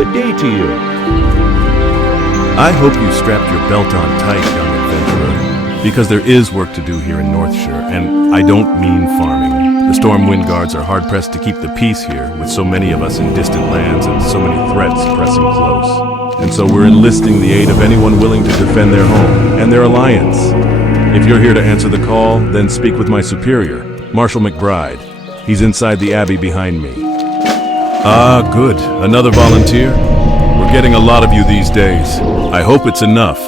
Good day to you. I hope you strapped your belt on tight, young adventurer, because there is work to do here in Northshire, and I don't mean farming. The Stormwind Guards are hard-pressed to keep the peace here, with so many of us in distant lands and so many threats pressing close. And so we're enlisting the aid of anyone willing to defend their home and their alliance. If you're here to answer the call, then speak with my superior, Marshal McBride. He's inside the abbey behind me. Ah, good. Another volunteer? We're getting a lot of you these days. I hope it's enough.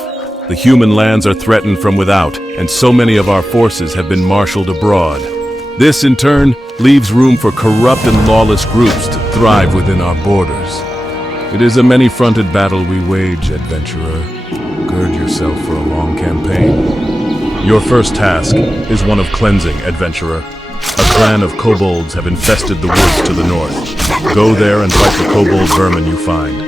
The human lands are threatened from without, and so many of our forces have been marshaled abroad. This, in turn, leaves room for corrupt and lawless groups to thrive within our borders. It is a many-fronted battle we wage, adventurer. Gird yourself for a long campaign. Your first task is one of cleansing, adventurer. A clan of kobolds have infested the woods to the north. Go there and fight the kobold vermin you find.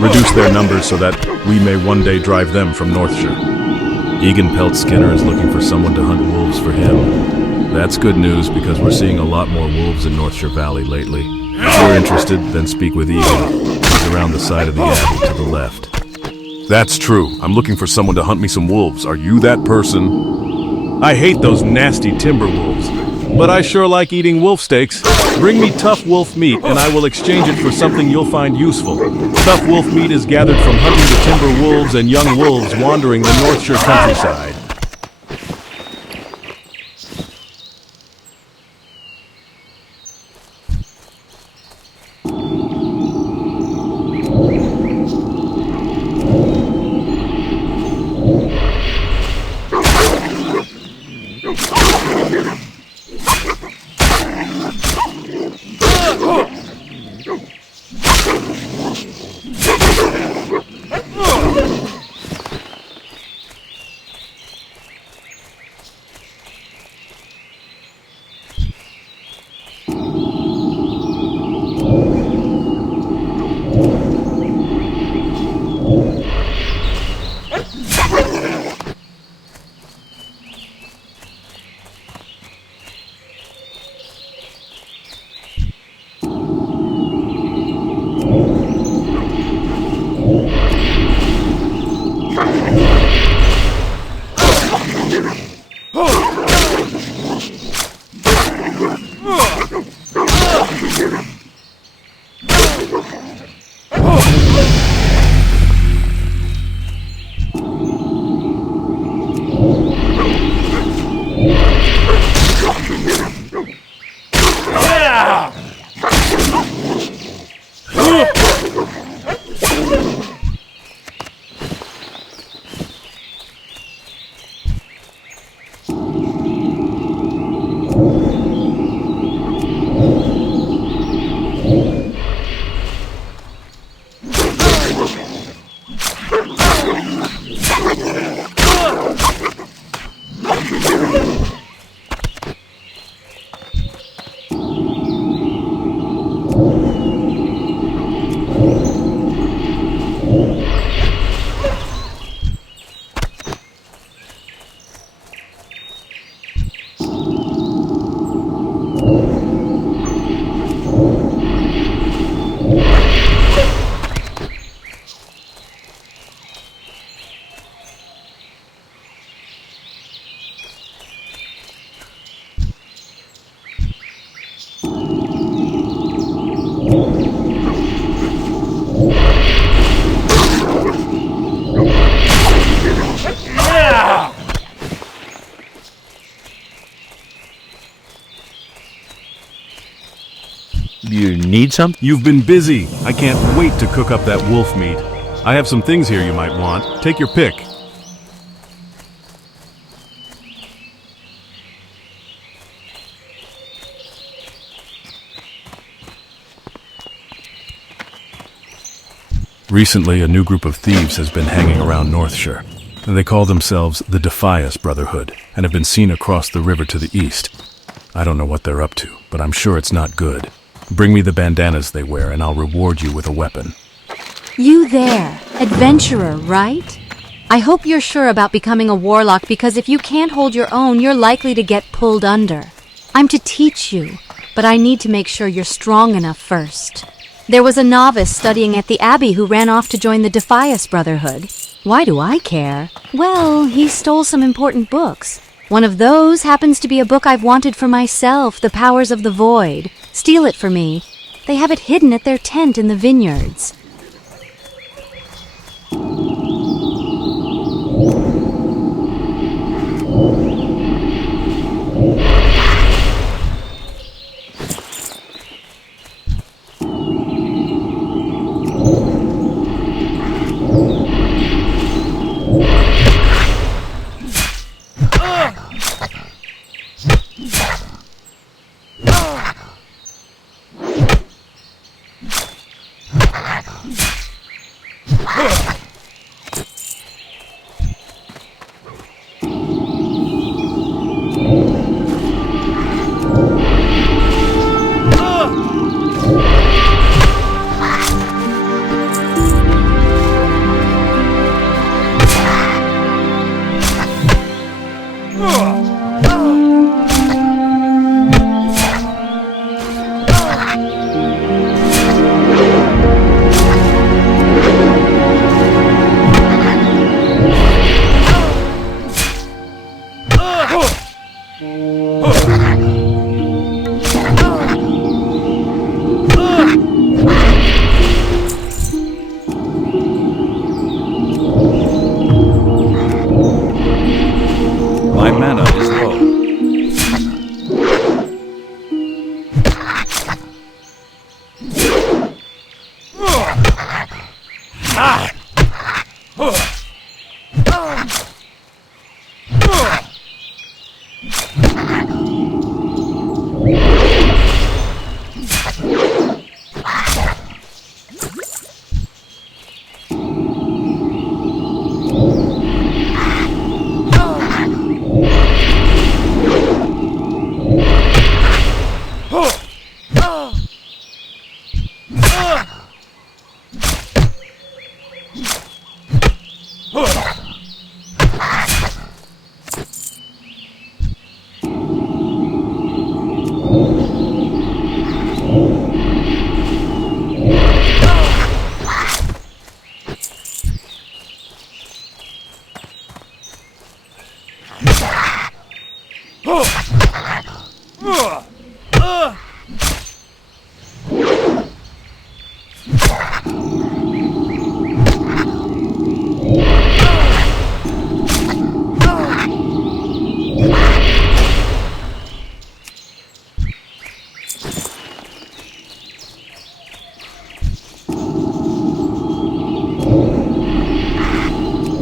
Reduce their numbers so that we may one day drive them from Northshire. Egan Peltskinner is looking for someone to hunt wolves for him. That's good news because we're seeing a lot more wolves in Northshire Valley lately. If you're interested, then speak with Egan. He's around the side of the abbey to the left. That's true. I'm looking for someone to hunt me some wolves. Are you that person? I hate those nasty timber wolves, but I sure like eating wolf steaks. Bring me tough wolf meat and I will exchange it for something you'll find useful. Tough wolf meat is gathered from hunting the timber wolves and young wolves wandering the Northshire countryside. You need some? You've been busy. I can't wait to cook up that wolf meat. I have some things here you might want. Take your pick. Recently, a new group of thieves has been hanging around Northshire. They call themselves the Defias Brotherhood and have been seen across the river to the east. I don't know what they're up to, but I'm sure it's not good. Bring me the bandanas they wear and I'll reward you with a weapon. You there, adventurer, right? I hope you're sure about becoming a warlock because if you can't hold your own, you're likely to get pulled under. I'm to teach you, but I need to make sure you're strong enough first. There was a novice studying at the Abbey who ran off to join the Defias Brotherhood. Why do I care? Well, he stole some important books. One of those happens to be a book I've wanted for myself, The Powers of the Void. Steal it for me. They have it hidden at their tent in the vineyards. My mana is low.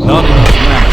Not enough mana.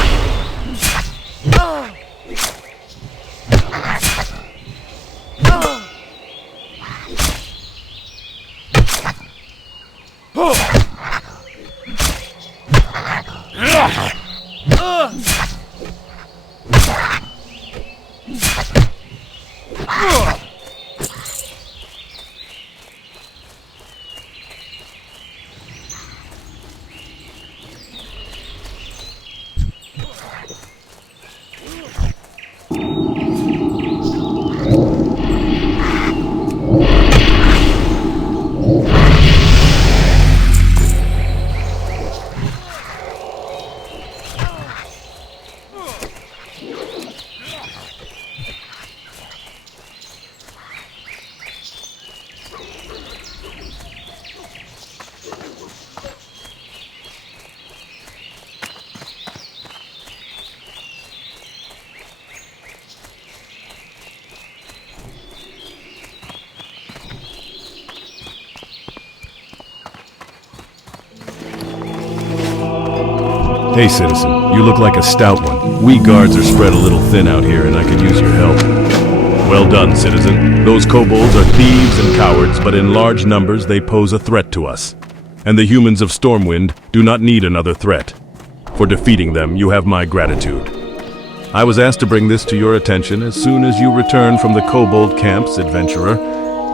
Hey, citizen, you look like a stout one. We guards are spread a little thin out here, and I could use your help. Well done, citizen. Those kobolds are thieves and cowards, but in large numbers they pose a threat to us. And the humans of Stormwind do not need another threat. For defeating them, you have my gratitude. I was asked to bring this to your attention as soon as you return from the kobold camps, adventurer.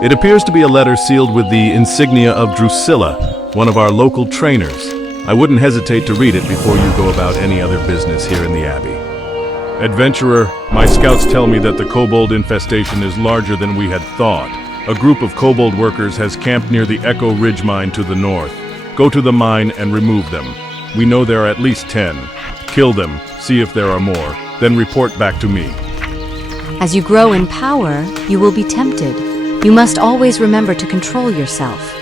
It appears to be a letter sealed with the insignia of Drusilla, one of our local trainers. I wouldn't hesitate to read it before you go about any other business here in the Abbey. Adventurer, my scouts tell me that the kobold infestation is larger than we had thought, A group of kobold workers has camped near the Echo Ridge mine to the north. Go to the mine and remove them. We know there are at least 10. Kill them, see if there are more, then report back to me. As you grow in power, you will be tempted. You must always remember to control yourself.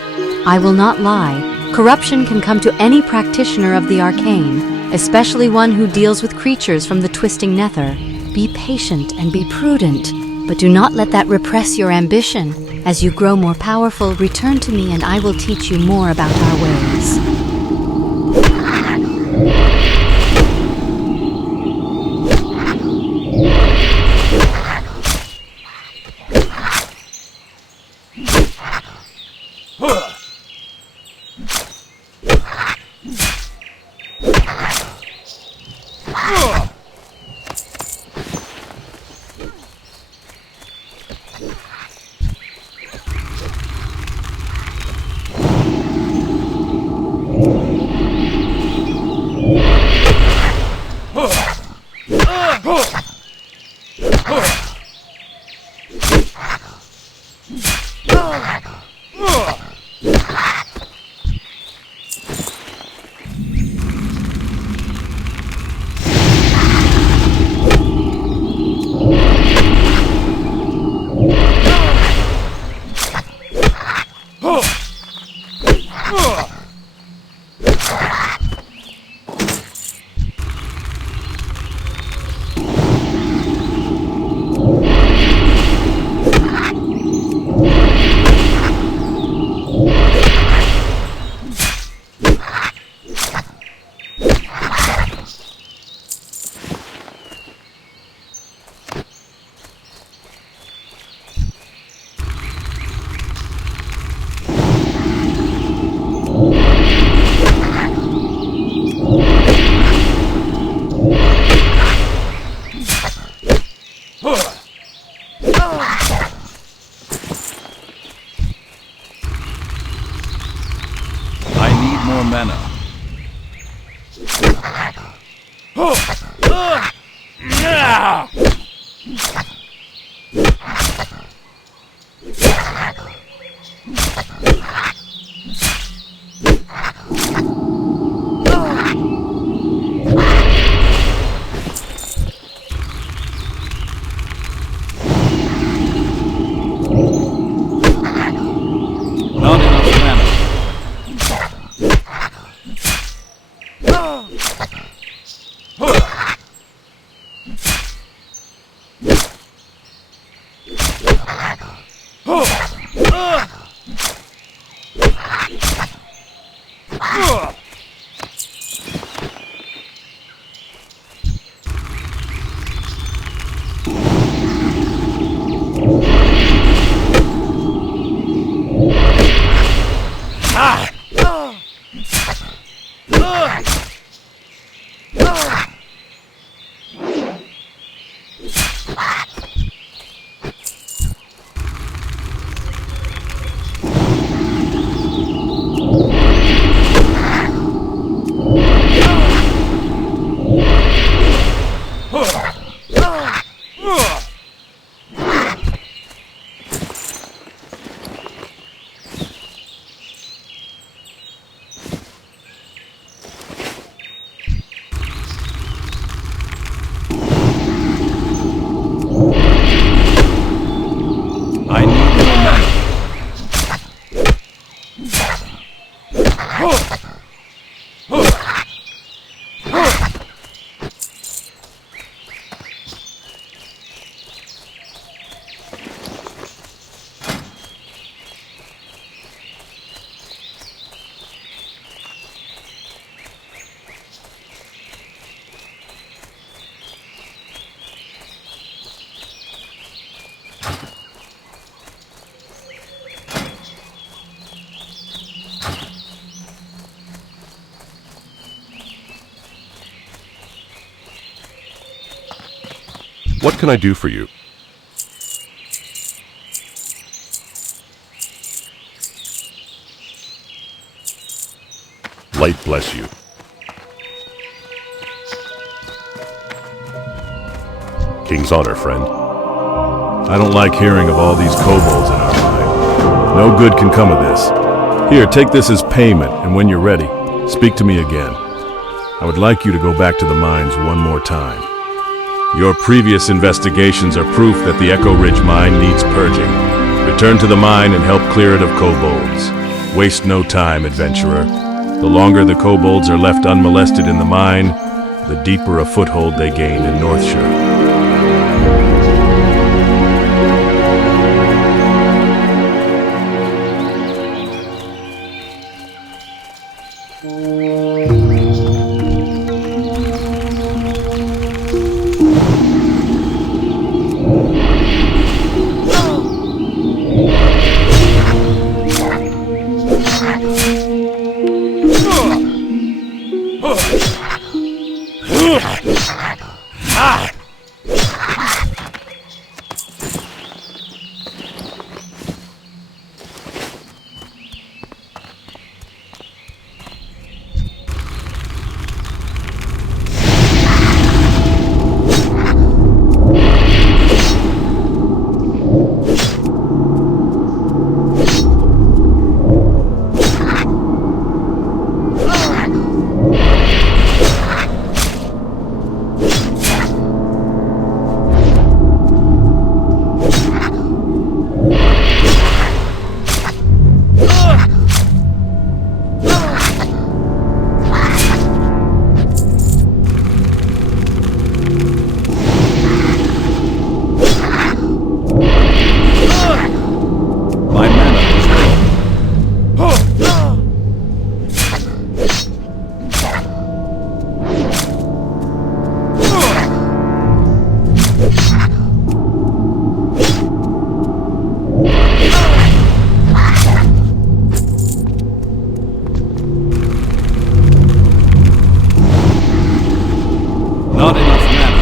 I will not lie. Corruption can come to any practitioner of the arcane, especially one who deals with creatures from the twisting nether. Be patient and be prudent, but do not let that repress your ambition. As you grow more powerful, return to me and I will teach you more about our ways. More mana. Not enough mana. What can I do for you? Light bless you. King's honor, friend. I don't like hearing of all these kobolds in our mine. No good can come of this. Here, take this as payment, and when you're ready, speak to me again. I would like you to go back to the mines one more time. Your previous investigations are proof that the Echo Ridge mine needs purging. Return to the mine and help clear it of kobolds. Waste no time, adventurer. The longer the kobolds are left unmolested in the mine, the deeper a foothold they gain in Northshire. Not enough mana.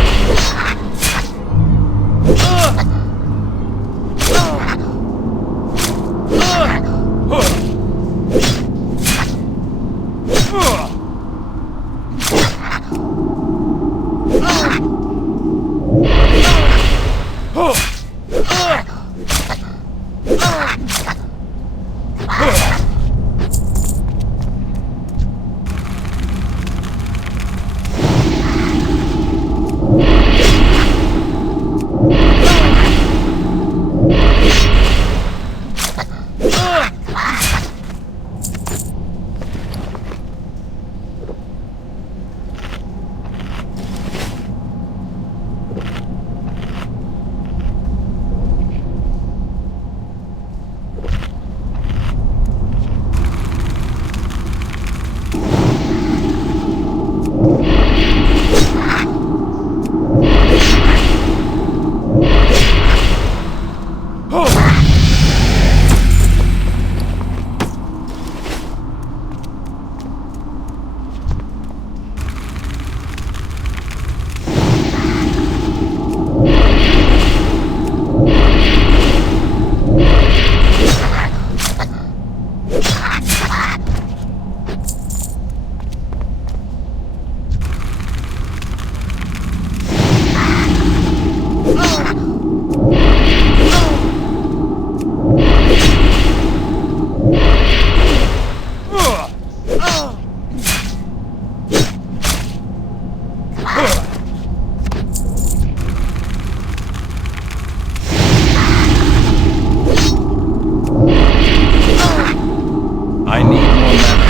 I need more mana.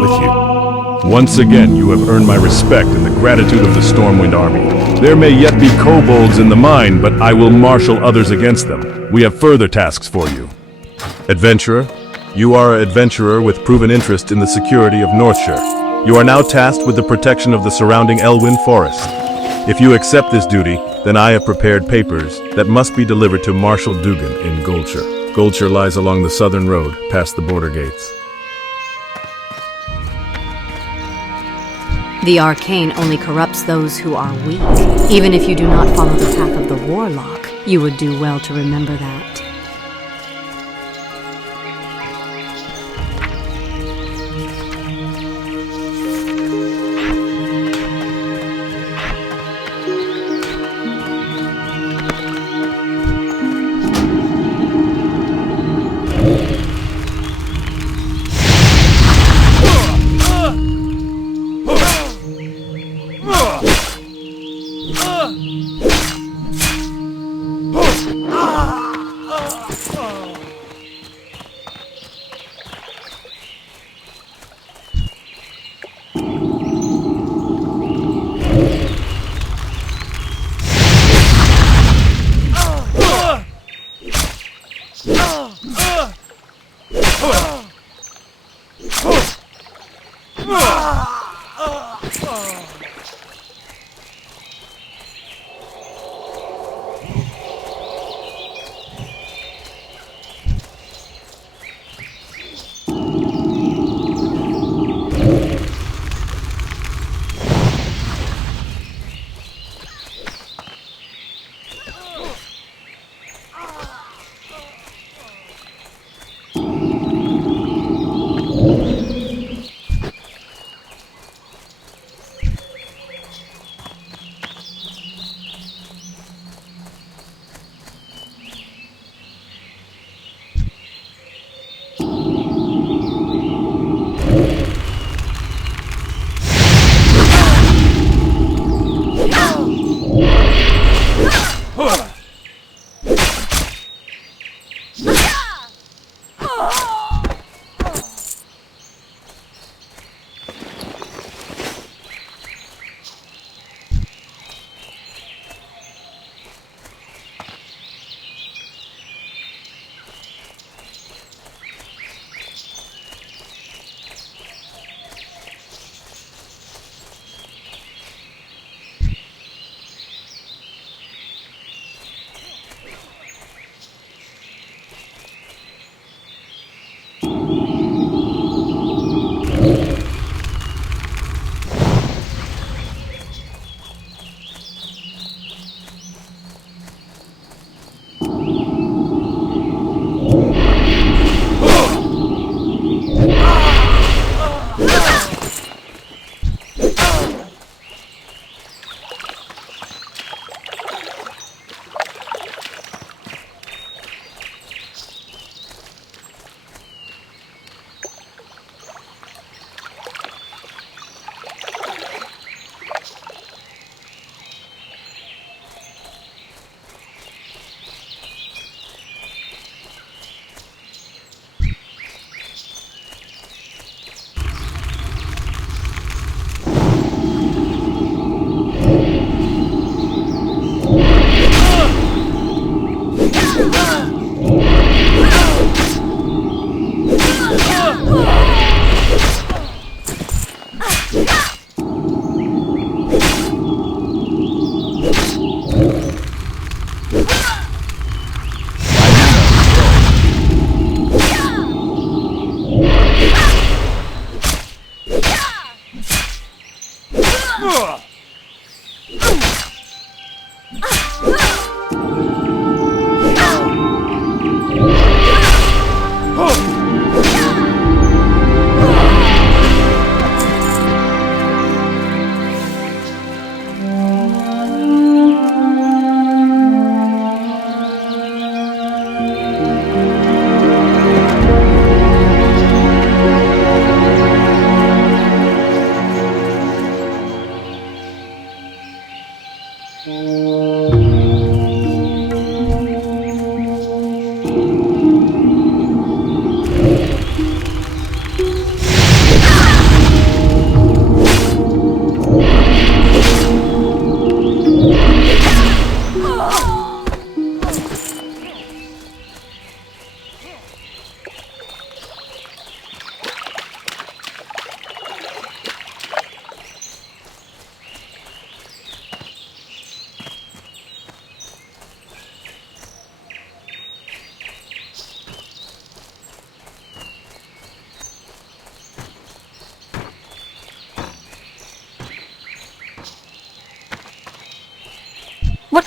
with you. Once again, you have earned my respect and the gratitude of the Stormwind Army. There may yet be kobolds in the mine, but I will marshal others against them. We have further tasks for you. Adventurer, you are an adventurer with proven interest in the security of Northshire. You are now tasked with the protection of the surrounding Elwyn Forest. If you accept this duty, then I have prepared papers that must be delivered to Marshal Dugan in Goldshire. Goldshire lies along the southern road, past the border gates. The arcane only corrupts those who are weak. Even if you do not follow the path of the warlock, you would do well to remember that.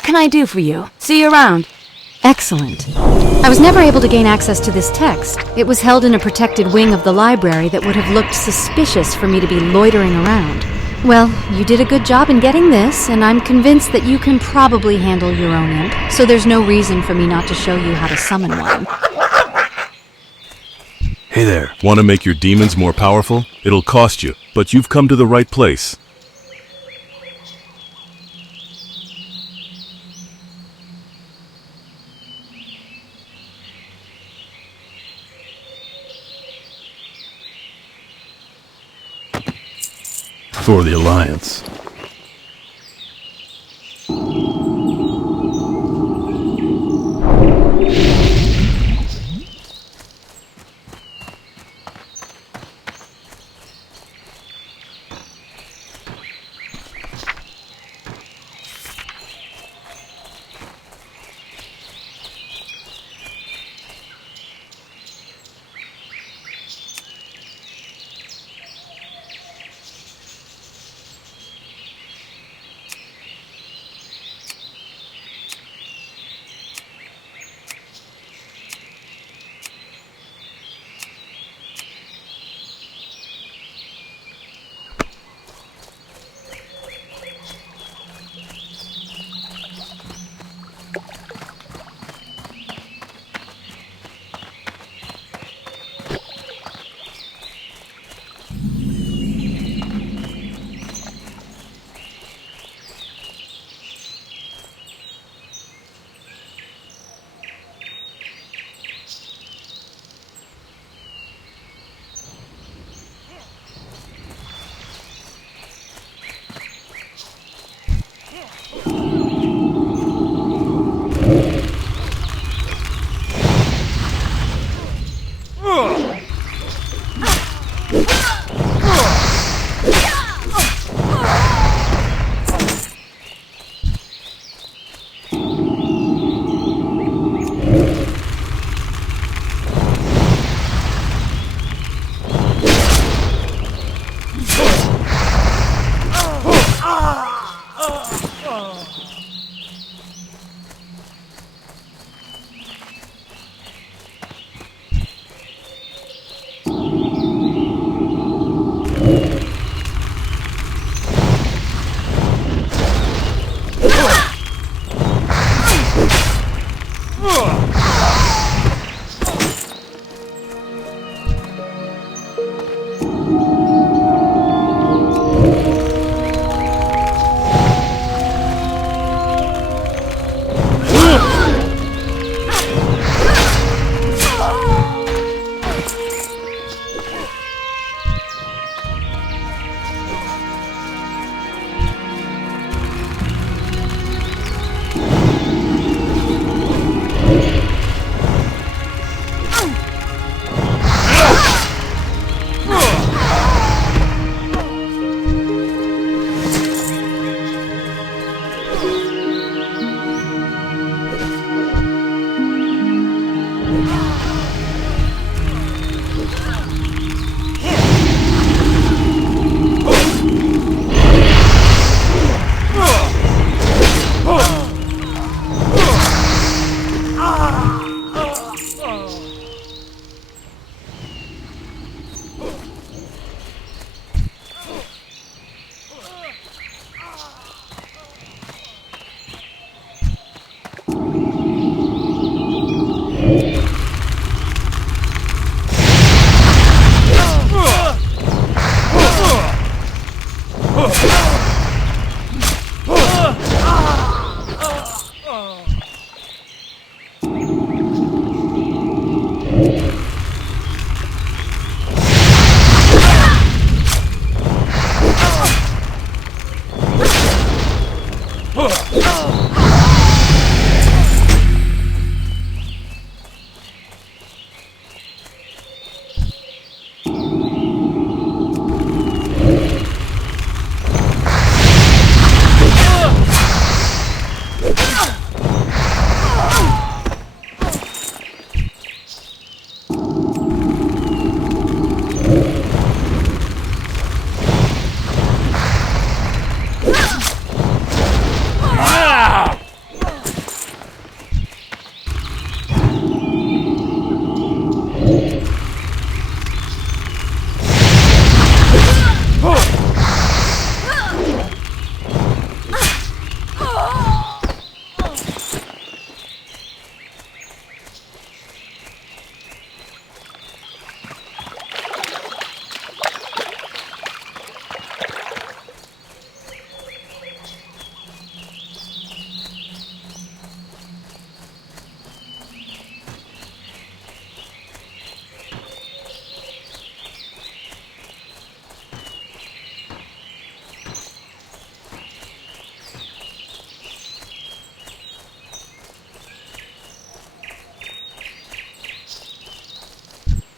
can I do for you? See you around. Excellent. I was never able to gain access to this text. It was held in a protected wing of the library that would have looked suspicious for me to be loitering around. Well, you did a good job in getting this, and I'm convinced that you can probably handle your own imp, so there's no reason for me not to show you how to summon one. Hey there. Want to make your demons more powerful? It'll cost you, but you've come to the right place. For the Alliance.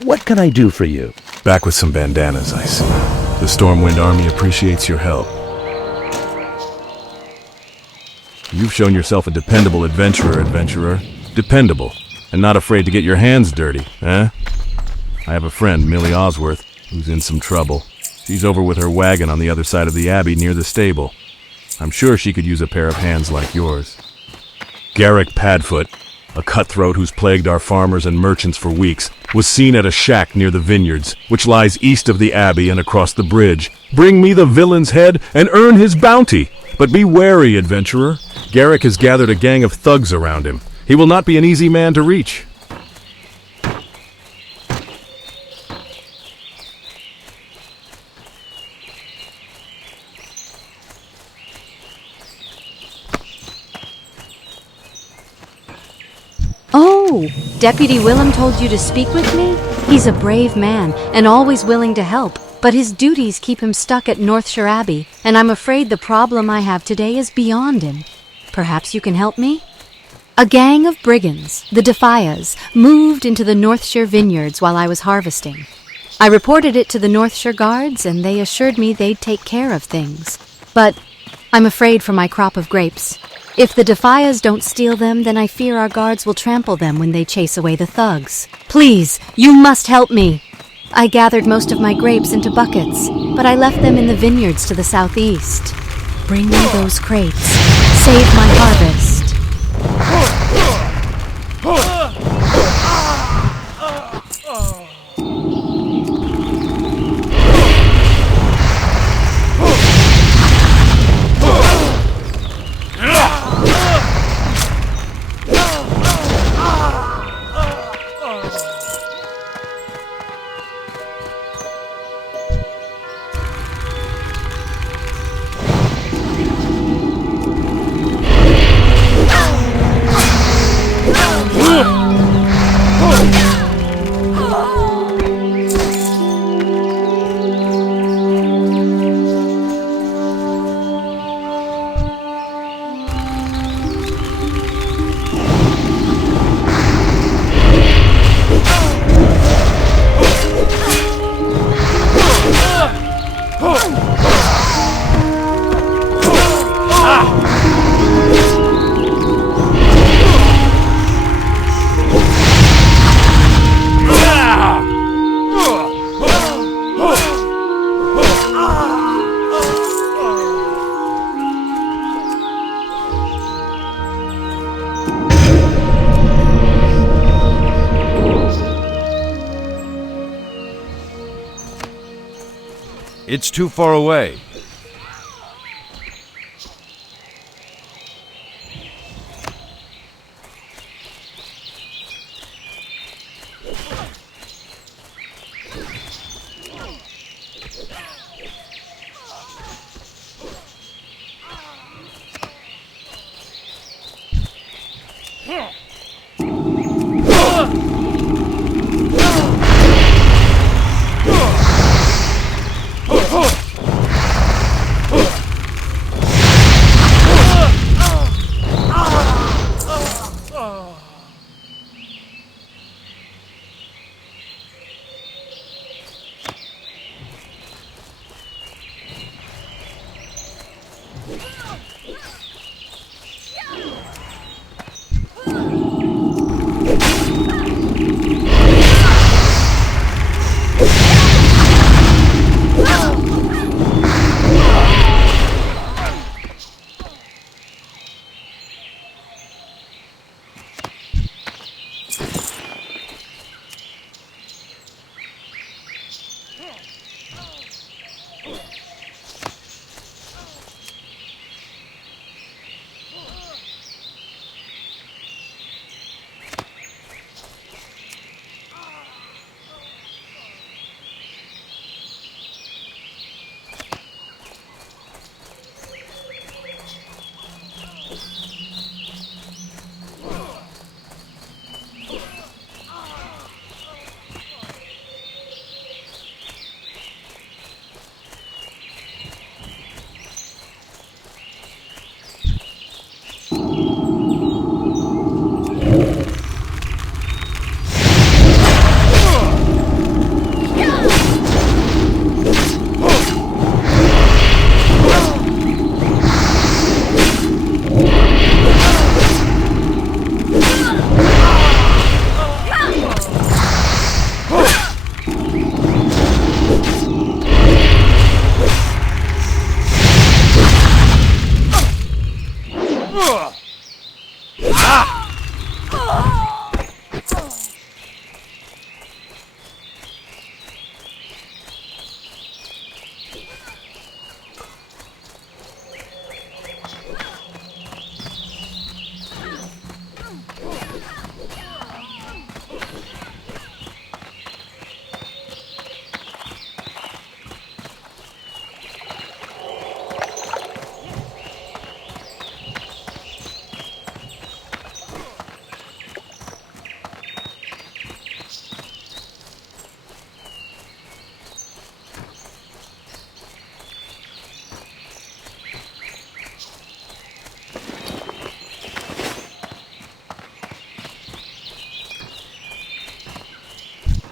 What can I do for you? Back with some bandanas, I see. The Stormwind Army appreciates your help. You've shown yourself a dependable adventurer. Dependable, and not afraid to get your hands dirty, eh? I have a friend, Millie Osworth, who's in some trouble. She's over with her wagon on the other side of the Abbey near the stable. I'm sure she could use a pair of hands like yours. Garrick Padfoot, a cutthroat who's plagued our farmers and merchants for weeks, was seen at a shack near the vineyards, which lies east of the Abbey and across the bridge. Bring me the villain's head and earn his bounty. But be wary, adventurer. Garrick has gathered a gang of thugs around him. He will not be an easy man to reach. Oh, Deputy Willem told you to speak with me? He's a brave man and always willing to help, but his duties keep him stuck at Northshire Abbey, and I'm afraid the problem I have today is beyond him. Perhaps you can help me? A gang of brigands, the Defias, moved into the Northshire vineyards while I was harvesting. I reported it to the Northshire Guards, and they assured me they'd take care of things. But I'm afraid for my crop of grapes. If the Defias don't steal them, then I fear our guards will trample them when they chase away the thugs. Please, you must help me! I gathered most of my grapes into buckets, but I left them in the vineyards to the southeast. Bring me those crates. Save my harvest. It's too far away.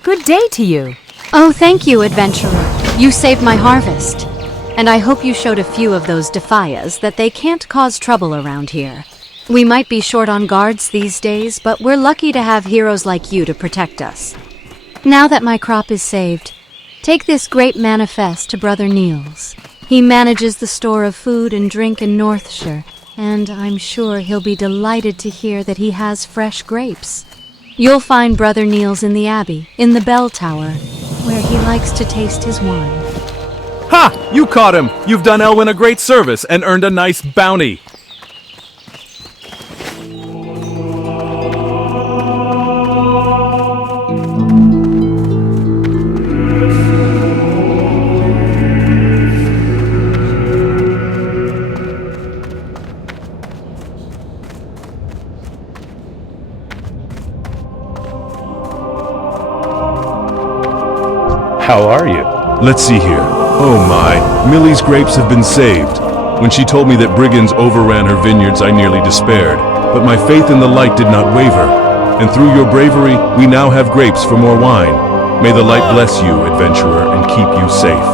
Good day to you. Oh, thank you, adventurer. You saved my harvest. And I hope you showed a few of those Defias that they can't cause trouble around here. We might be short on guards these days, but we're lucky to have heroes like you to protect us. Now that my crop is saved, take this great manifest to Brother Niels. He manages the store of food and drink in Northshire, and I'm sure he'll be delighted to hear that he has fresh grapes. You'll find Brother Niels in the Abbey, in the bell tower, where he likes to taste his wine. Ha! You caught him! You've done Elwyn a great service and earned a nice bounty. How are you? Let's see here. Oh my, Millie's grapes have been saved. When she told me that brigands overran her vineyards, I nearly despaired. But my faith in the light did not waver. And through your bravery, we now have grapes for more wine. May the light bless you, adventurer, and keep you safe.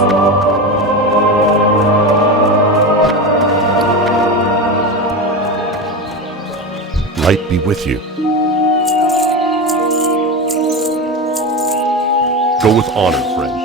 Light be with you. Go with honor, friend.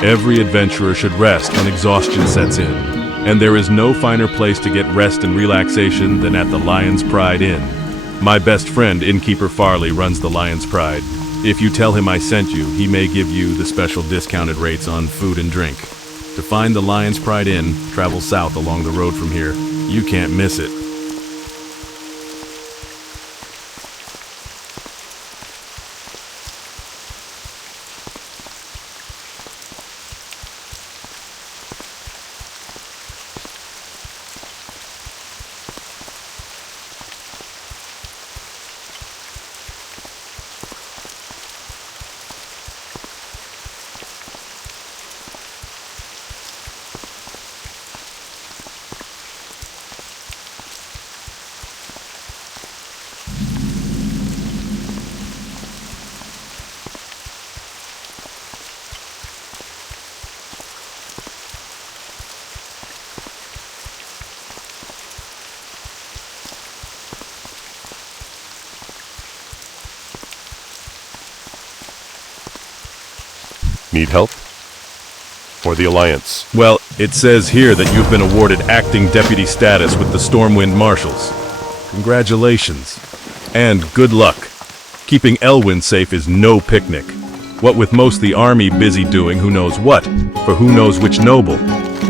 Every adventurer should rest when exhaustion sets in, and there is no finer place to get rest and relaxation than at the Lion's Pride Inn. My best friend, Innkeeper Farley, runs the Lion's Pride. If you tell him I sent you, he may give you the special discounted rates on food and drink. To find the Lion's Pride Inn, travel south along the road from here. You can't miss it. Need help? For the Alliance. Well, it says here that you've been awarded acting deputy status with the Stormwind Marshals. Congratulations. And good luck. Keeping Elwyn safe is no picnic. What with most the army busy doing who knows what, for who knows which noble.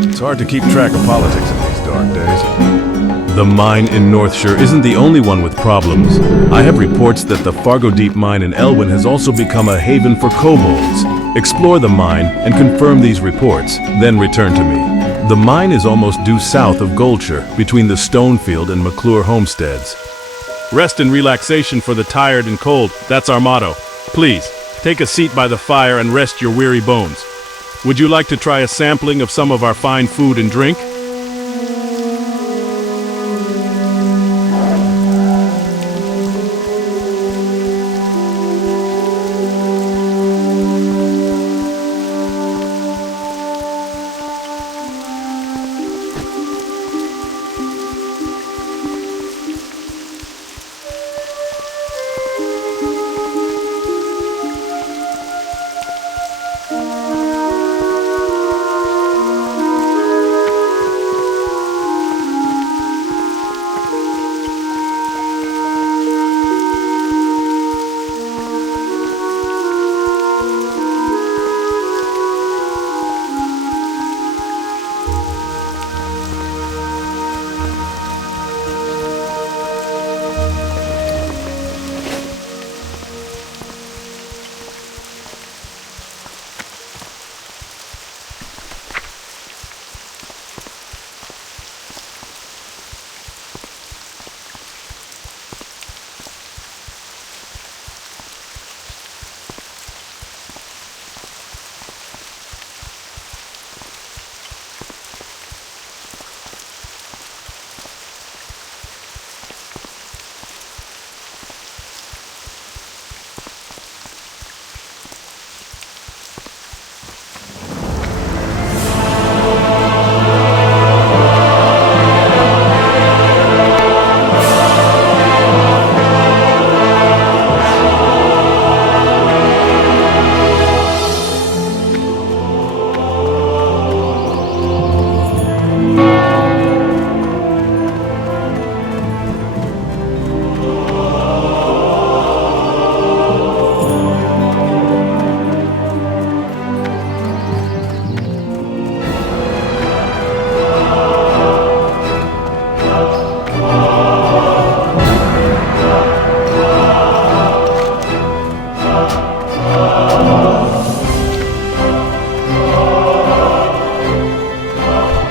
It's hard to keep track of politics in these dark days. The mine in Northshire isn't the only one with problems. I have reports that the Fargo Deep mine in Elwyn has also become a haven for kobolds. Explore the mine and confirm these reports, then return to me. The mine is almost due south of Goldshire, between the Stonefield and McClure homesteads. Rest and relaxation for the tired and cold, that's our motto. Please, take a seat by the fire and rest your weary bones. Would you like to try a sampling of some of our fine food and drink?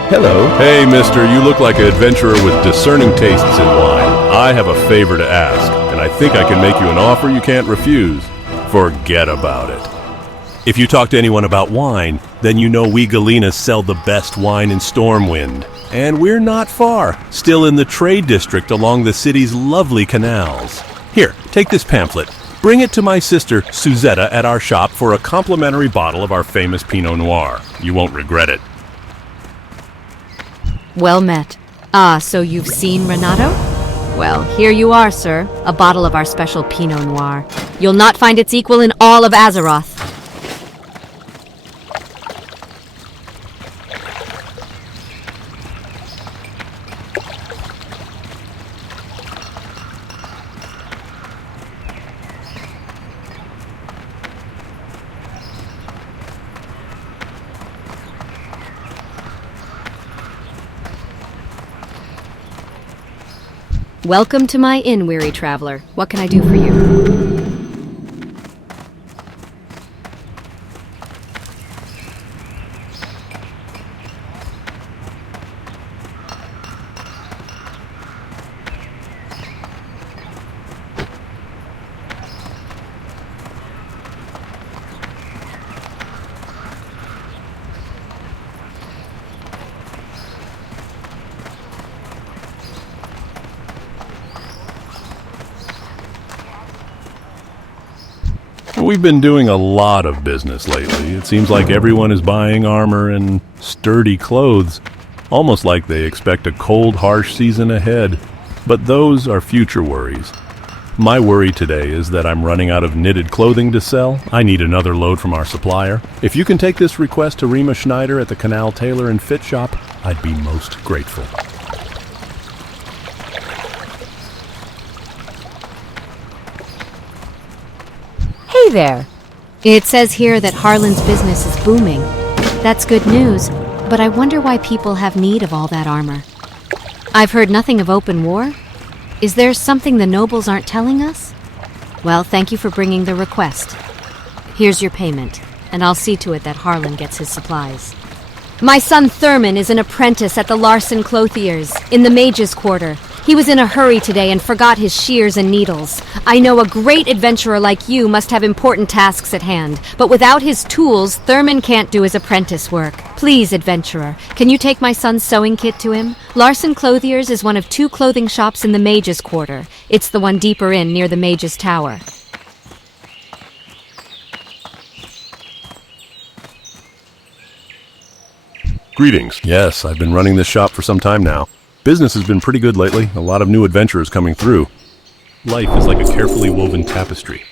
Hello. Hey, mister, you look like an adventurer with discerning tastes in wine. I have a favor to ask, and I think I can make you an offer you can't refuse. Forget about it. If you talk to anyone about wine, then you know we Galenas sell the best wine in Stormwind. And we're not far, still in the trade district along the city's lovely canals. Here, take this pamphlet. Bring it to my sister, Suzetta, at our shop for a complimentary bottle of our famous Pinot Noir. You won't regret it. Well met. Ah, so you've seen Renato? Well, here you are, sir. A bottle of our special Pinot Noir. You'll not find its equal in all of Azeroth. Welcome to my inn, weary traveler. What can I do for you? We've been doing a lot of business lately. It seems like everyone is buying armor and sturdy clothes, almost like they expect a cold, harsh season ahead. But those are future worries. My worry today is that I'm running out of knitted clothing to sell. I need another load from our supplier. If you can take this request to Rima Schneider at the Canal Tailor and Fit Shop, I'd be most grateful. Hey there. It says here that Harlan's business is booming. That's good news, but I wonder why people have need of all that armor. I've heard nothing of open war. Is there something the nobles aren't telling us? Well, thank you for bringing the request. Here's your payment, and I'll see to it that Harlan gets his supplies. My son Thurman is an apprentice at the Larson Clothiers, in the Mage's Quarter. He was in a hurry today and forgot his shears and needles. I know a great adventurer like you must have important tasks at hand, but without his tools, Thurman can't do his apprentice work. Please, adventurer, can you take my son's sewing kit to him? Larson Clothiers is one of 2 clothing shops in the Mage's Quarter. It's the one deeper in near the Mage's Tower. Greetings. Yes, I've been running this shop for some time now. Business has been pretty good lately. A lot of new adventurers coming through. Life is like a carefully woven tapestry.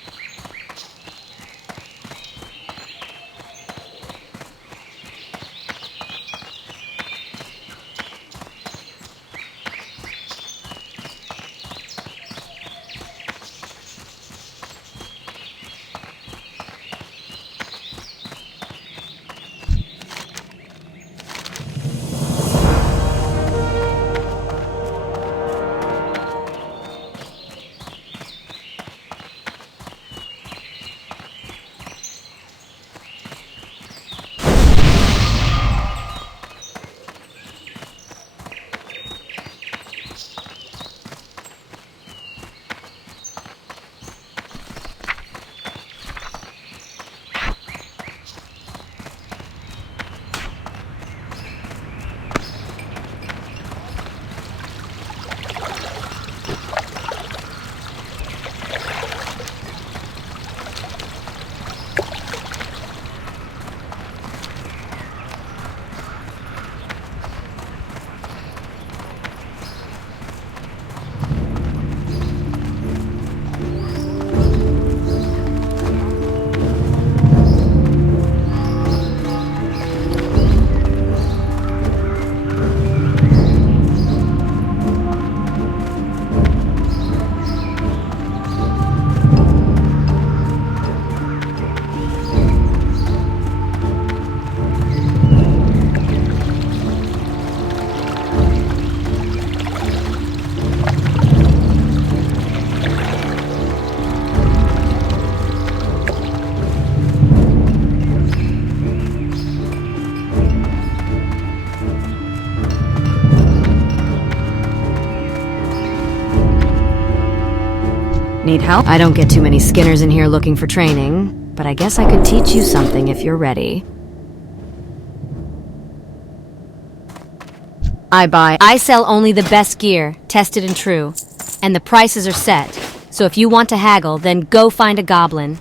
Need help? I don't get too many skinners in here looking for training, but I guess I could teach you something if you're ready. I sell only the best gear, tested and true. And the prices are set. So if you want to haggle, then go find a goblin.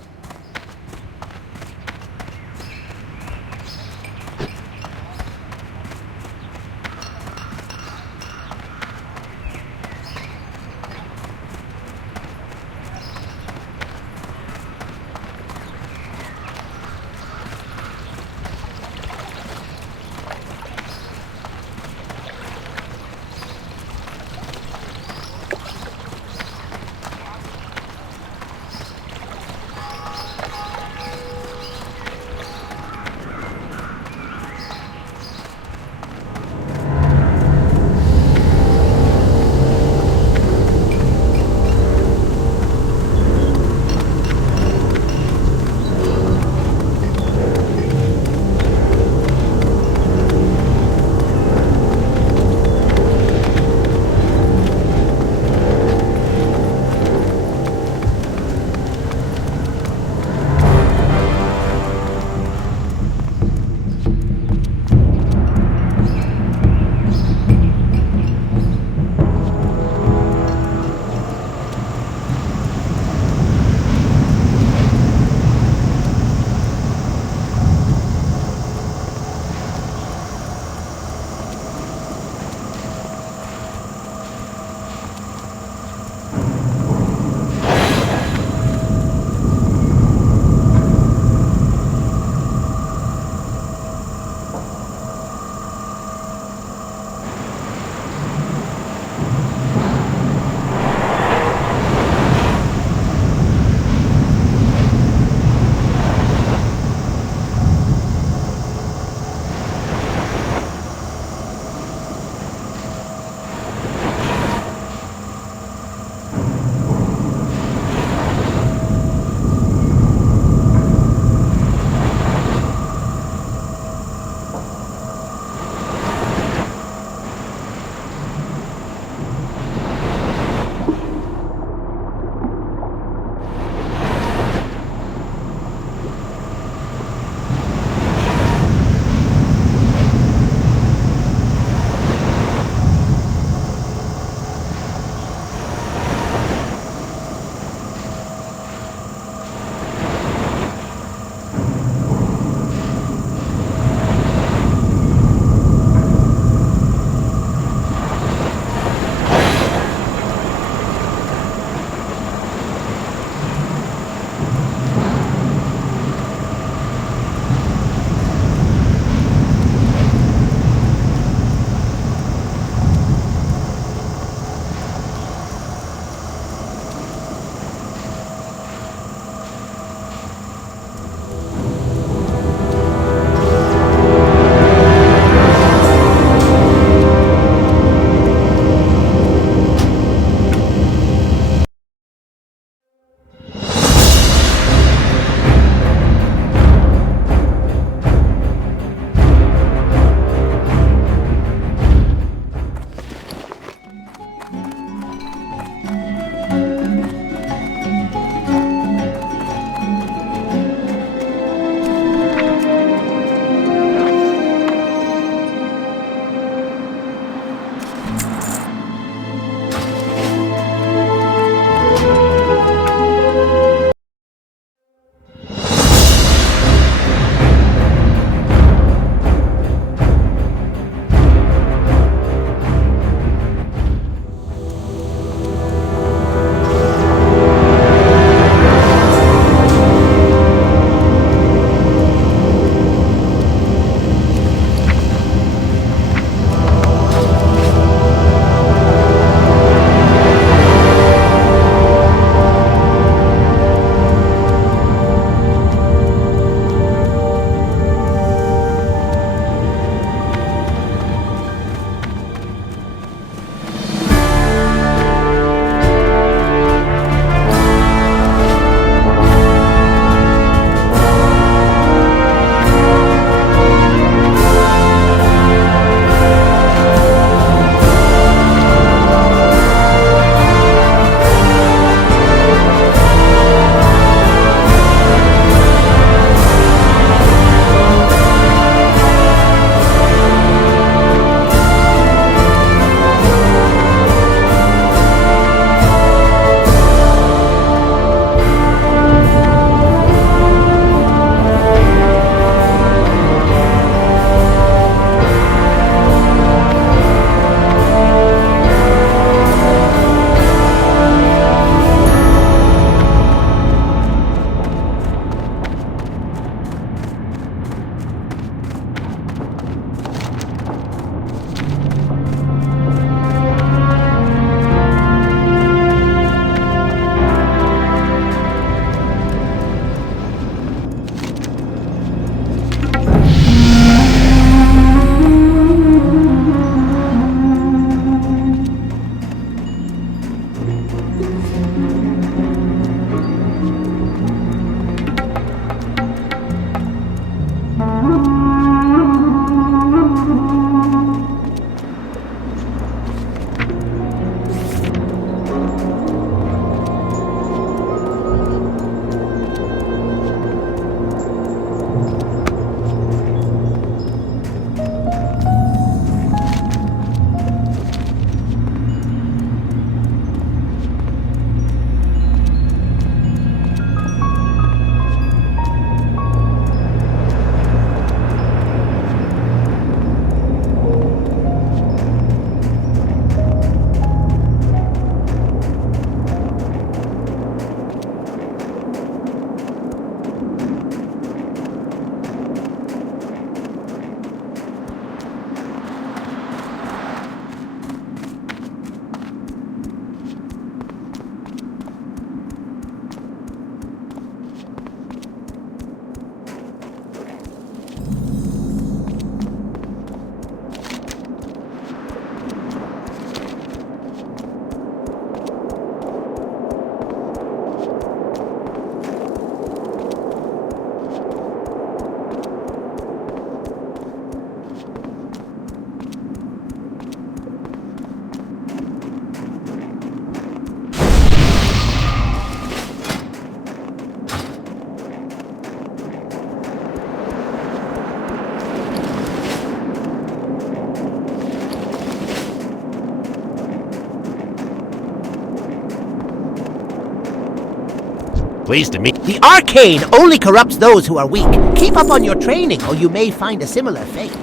Pleased to meet. The arcane only corrupts those who are weak. Keep up on your training, or you may find a similar fate.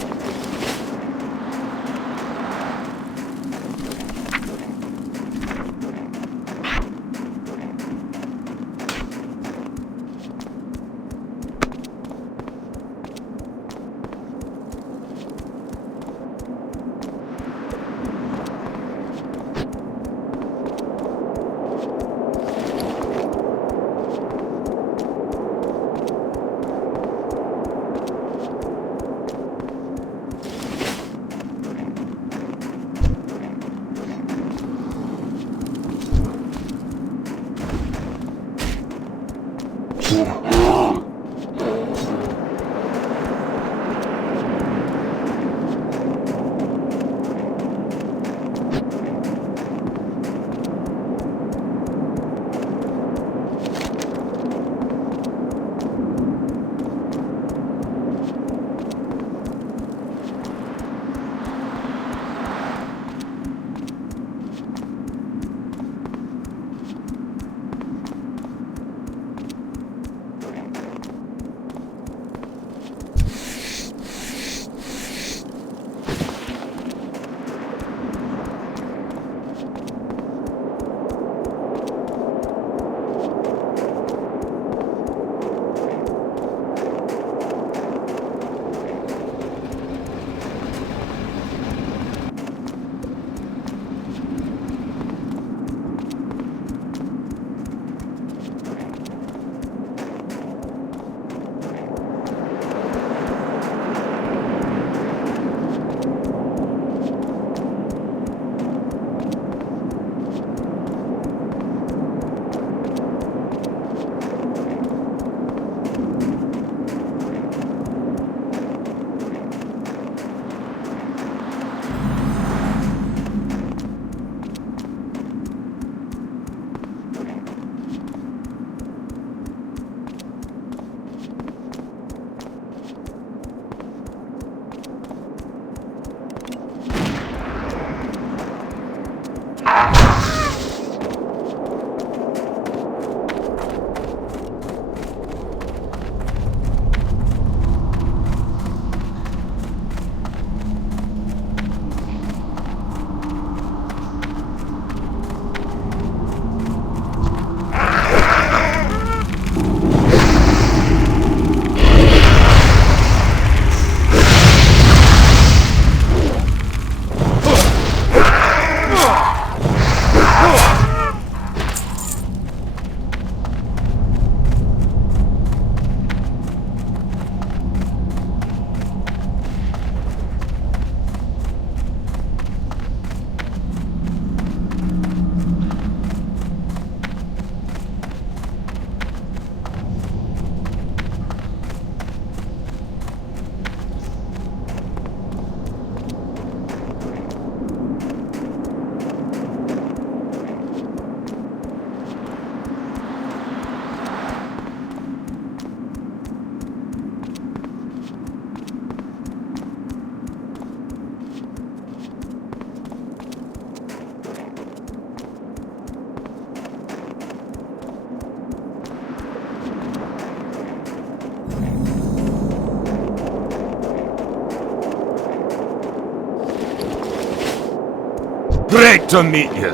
Great to meet you.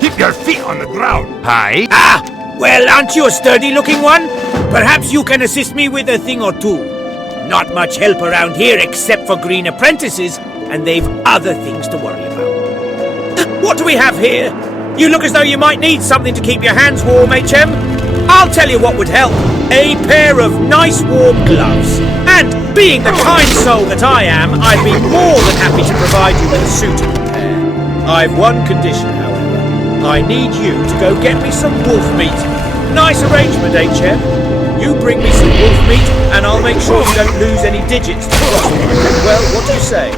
Keep your feet on the ground. Hi. Ah! Well, aren't you a sturdy-looking one? Perhaps you can assist me with a thing or two. Not much help around here except for green apprentices, and they've other things to worry about. What do we have here? You look as though you might need something to keep your hands warm, HM. I'll tell you what would help. A pair of nice warm gloves. And being the kind soul that I am, I'd be more than happy to provide you with a suitable pair. I've one condition, however. I need you to go get me some wolf meat. Nice arrangement, HM. You bring me some wolf meat, and I'll make sure you don't lose any digits. Well, what do you say?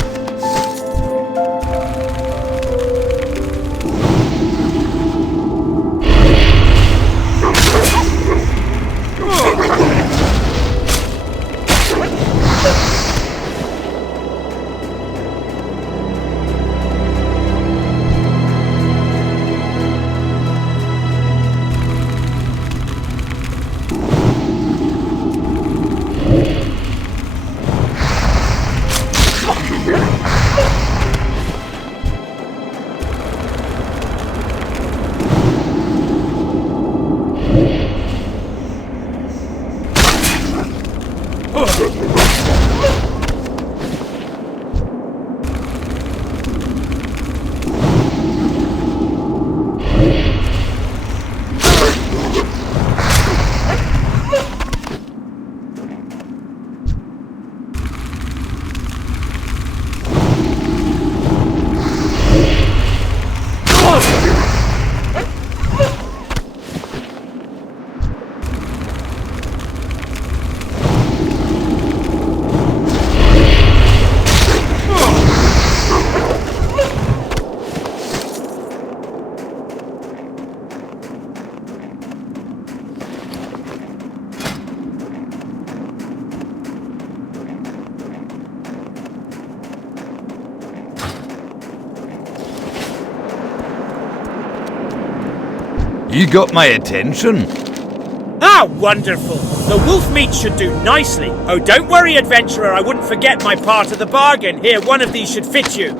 You got my attention. Ah, wonderful! The wolf meat should do nicely. Oh, don't worry, adventurer, I wouldn't forget my part of the bargain. Here, one of these should fit you.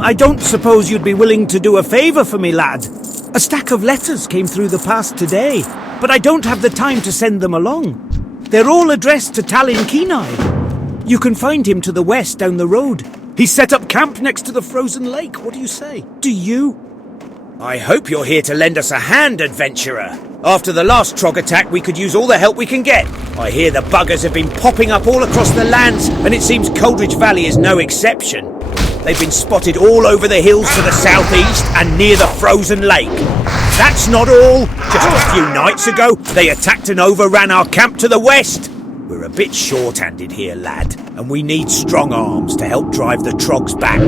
I don't suppose you'd be willing to do a favour for me, lad. A stack of letters came through the pass today, but I don't have the time to send them along. They're all addressed to Talon Kenai. You can find him to the west down the road. He's set up camp next to the frozen lake. What do you say? Do you? I hope you're here to lend us a hand, adventurer. After the last Trog attack, we could use all the help we can get. I hear the buggers have been popping up all across the lands, and it seems Coldridge Valley is no exception. They've been spotted all over the hills to the southeast and near the frozen lake. That's not all. Just a few nights ago, they attacked and overran our camp to the west. We're a bit short-handed here, lad, and we need strong arms to help drive the Trogs back.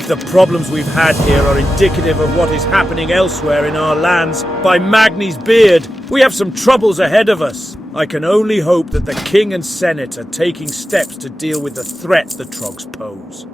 If the problems we've had here are indicative of what is happening elsewhere in our lands, by Magni's beard, we have some troubles ahead of us. I can only hope that the King and Senate are taking steps to deal with the threat the Trogs pose.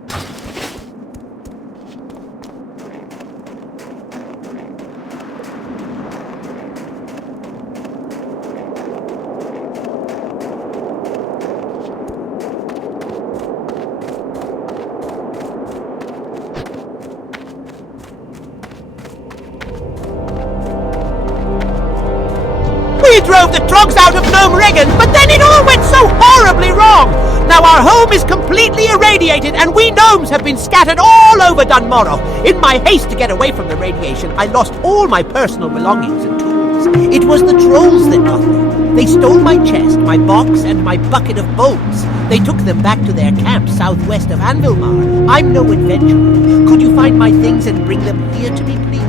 We drove the Trogs out of Gnome Regan, but then it all went so horribly wrong! Now our home is completely irradiated, and we gnomes have been scattered all over Dunmorrow. In my haste to get away from the radiation, I lost all my personal belongings and tools. It was the trolls that got me. They stole my chest, my box, and my bucket of bolts. They took them back to their camp southwest of Anvilmar. I'm no adventurer. Could you find my things and bring them here to me, please?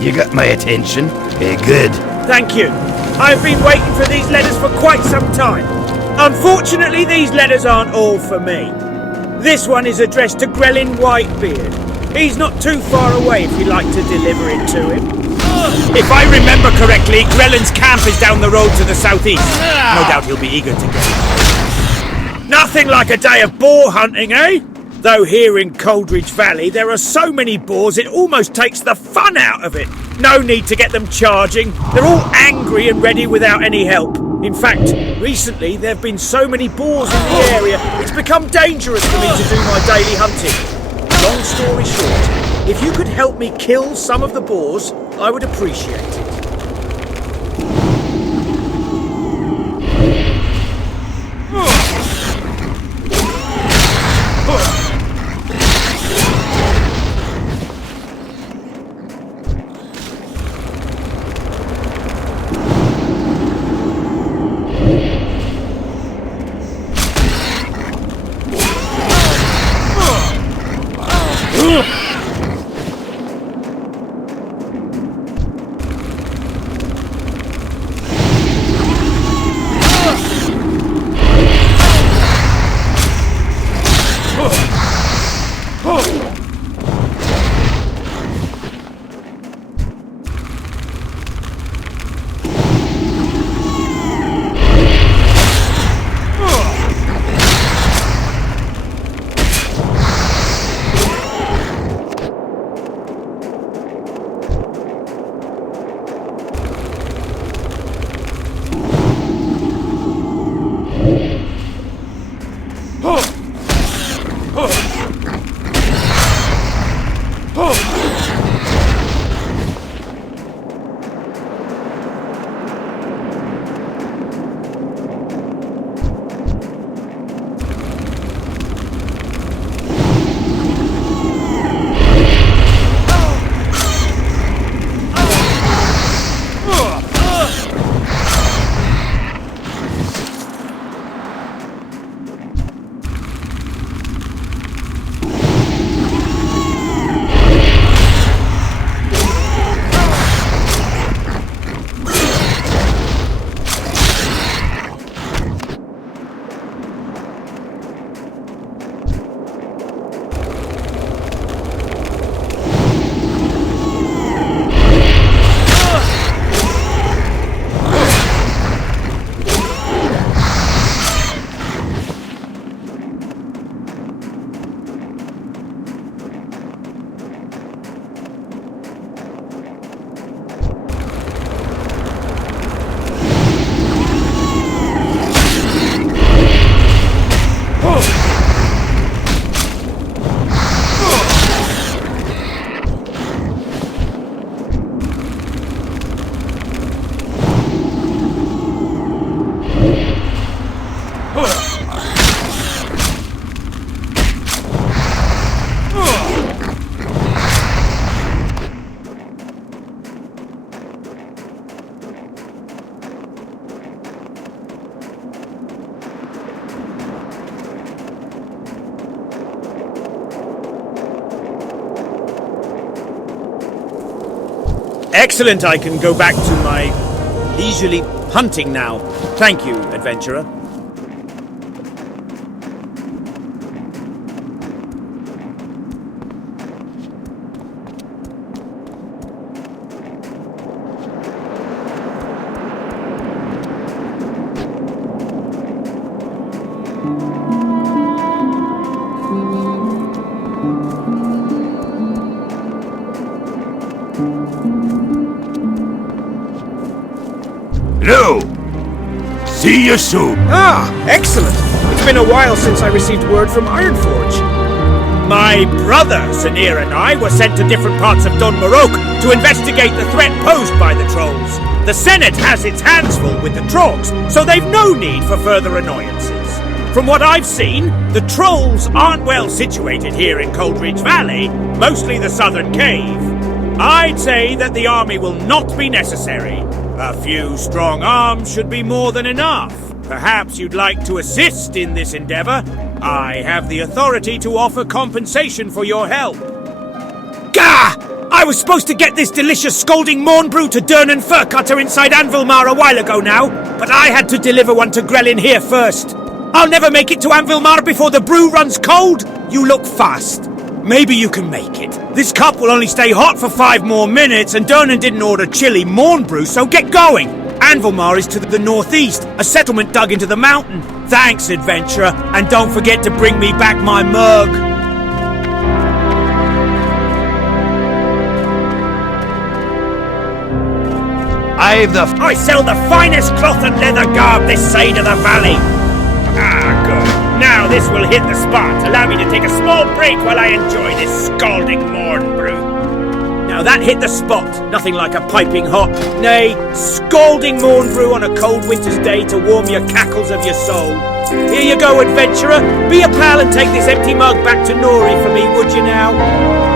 You got my attention. Good. Thank you. I've been waiting for these letters for quite some time. Unfortunately, these letters aren't all for me. This one is addressed to Grelin Whitebeard. He's not too far away if you'd like to deliver it to him. If I remember correctly, Grelin's camp is down the road to the southeast. No doubt he'll be eager to get it. Nothing like a day of boar hunting, eh? Though here in Coldridge Valley there are so many boars it almost takes the fun out of it. No need to get them charging. They're all angry and ready without any help. In fact, recently there have been so many boars in the area it's become dangerous for me to do my daily hunting. Long story short, if you could help me kill some of the boars, I would appreciate it. Excellent, I can go back to my leisurely hunting now. Thank you, adventurer. Hello! See you soon. Ah, excellent. It's been a while since I received word from Ironforge. My brother, Sanir, and I were sent to different parts of Don Morok to investigate the threat posed by the trolls. The Senate has its hands full with the Trogs, so they've no need for further annoyances. From what I've seen, the trolls aren't well situated here in Coldridge Valley, mostly the southern cave. I'd say that the army will not be necessary. A few strong arms should be more than enough. Perhaps you'd like to assist in this endeavor? I have the authority to offer compensation for your help. Gah! I was supposed to get this delicious scalding morn brew to Dern and Furcutter inside Anvilmar a while ago now, but I had to deliver one to Grelin here first. I'll never make it to Anvilmar before the brew runs cold. You look fast. Maybe you can make it. This cup will only stay hot for 5 more minutes, and Dernan didn't order chili morn brew, so get going. Anvilmar is to the northeast, a settlement dug into the mountain. Thanks, adventurer, and don't forget to bring me back my mug. I sell the finest cloth and leather garb this side of the valley. Ah, good. Now this will hit the spot. Allow me to take a small break while I enjoy this scalding morn brew. Now that hit the spot. Nothing like a piping hot, nay, scalding morn brew on a cold winter's day to warm your cackles of your soul. Here you go, adventurer. Be a pal and take this empty mug back to Nori for me, would you now?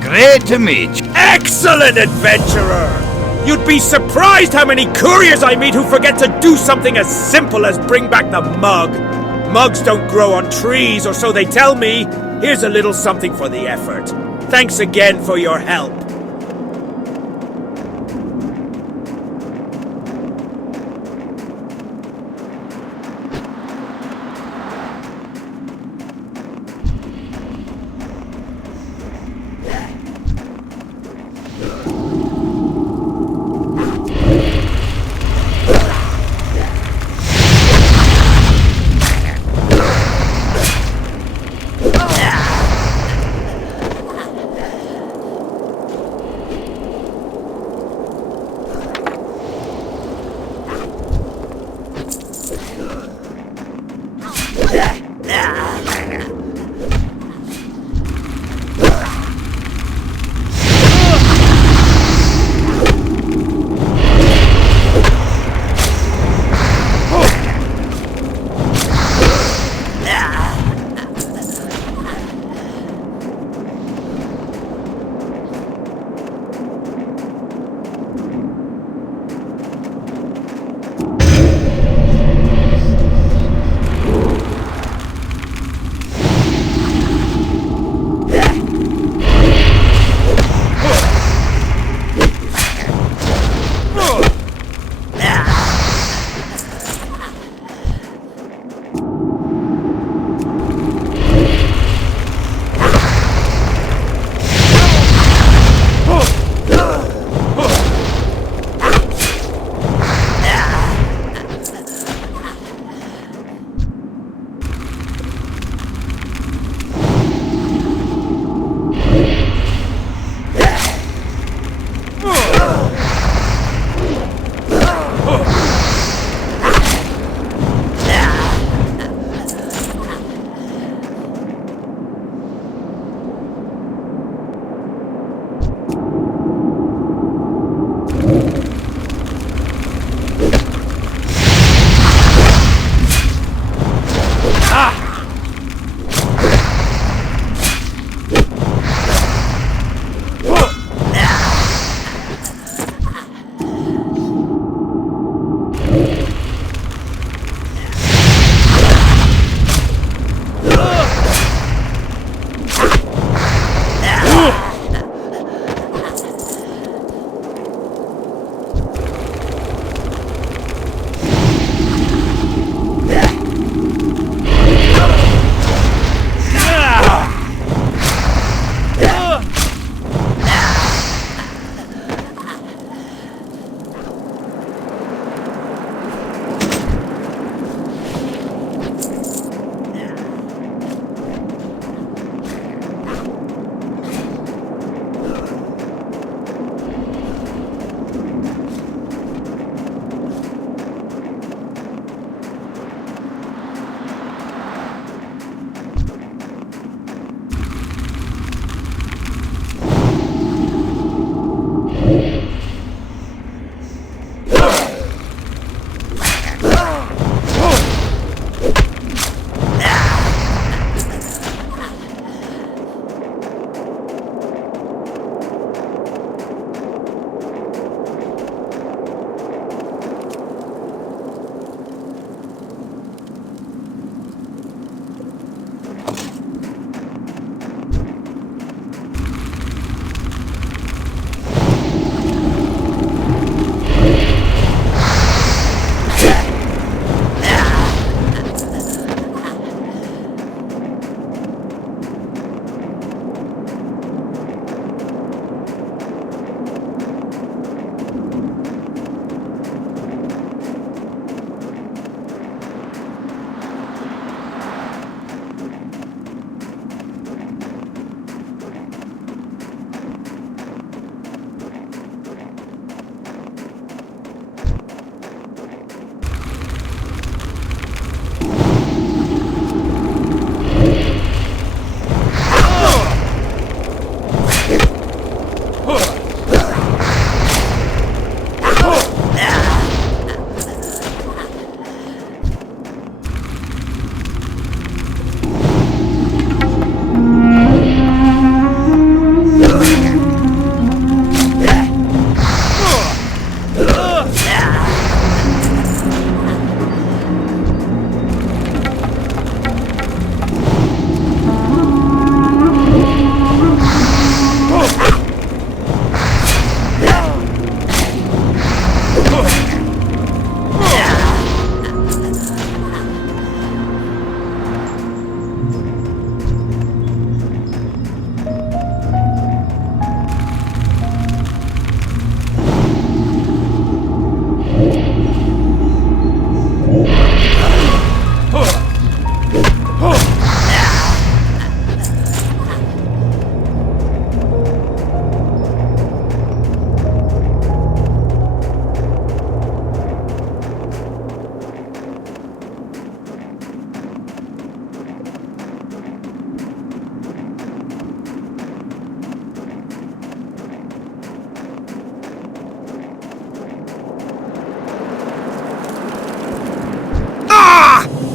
Great to meet you. Excellent, adventurer! You'd be surprised how many couriers I meet who forget to do something as simple as bring back the mug. Mugs don't grow on trees, or so they tell me. Here's a little something for the effort. Thanks again for your help.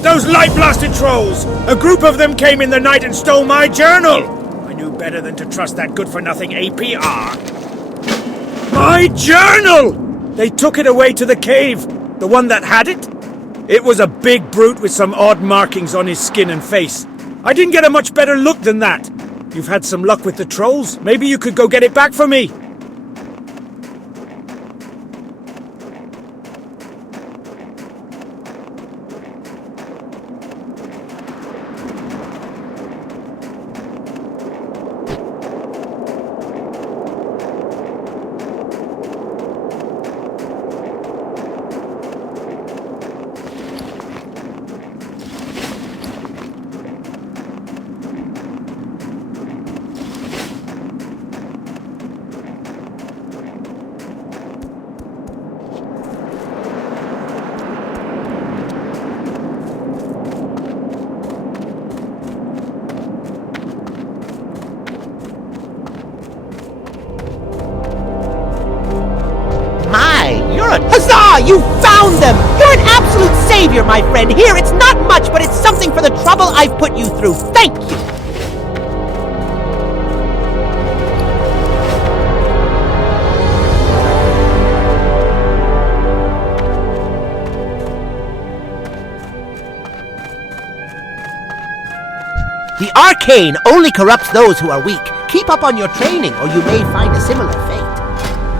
Those light-blasted trolls! A group of them came in the night and stole my journal! I knew better than to trust that good-for-nothing APR. My journal! They took it away to the cave. The one that had it? It was a big brute with some odd markings on his skin and face. I didn't get a much better look than that. You've had some luck with the trolls. Maybe you could go get it back for me. Huzzah! You found them! You're an absolute savior, my friend. Here, it's not much, but it's something for the trouble I've put you through. Thank you! The arcane only corrupts those who are weak. Keep up on your training, or you may find a similar fate.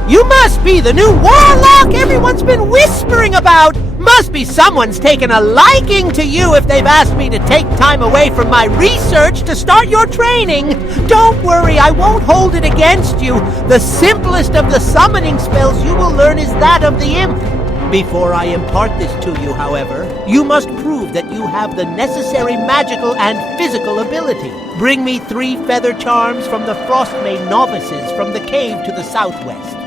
You must be the new warlock everyone's been whispering about! Must be someone's taken a liking to you if they've asked me to take time away from my research to start your training! Don't worry, I won't hold it against you. The simplest of the summoning spells you will learn is that of the imp. Before I impart this to you, however, you must prove that you have the necessary magical and physical ability. Bring me 3 feather charms from the Frostmaid novices from the cave to the southwest.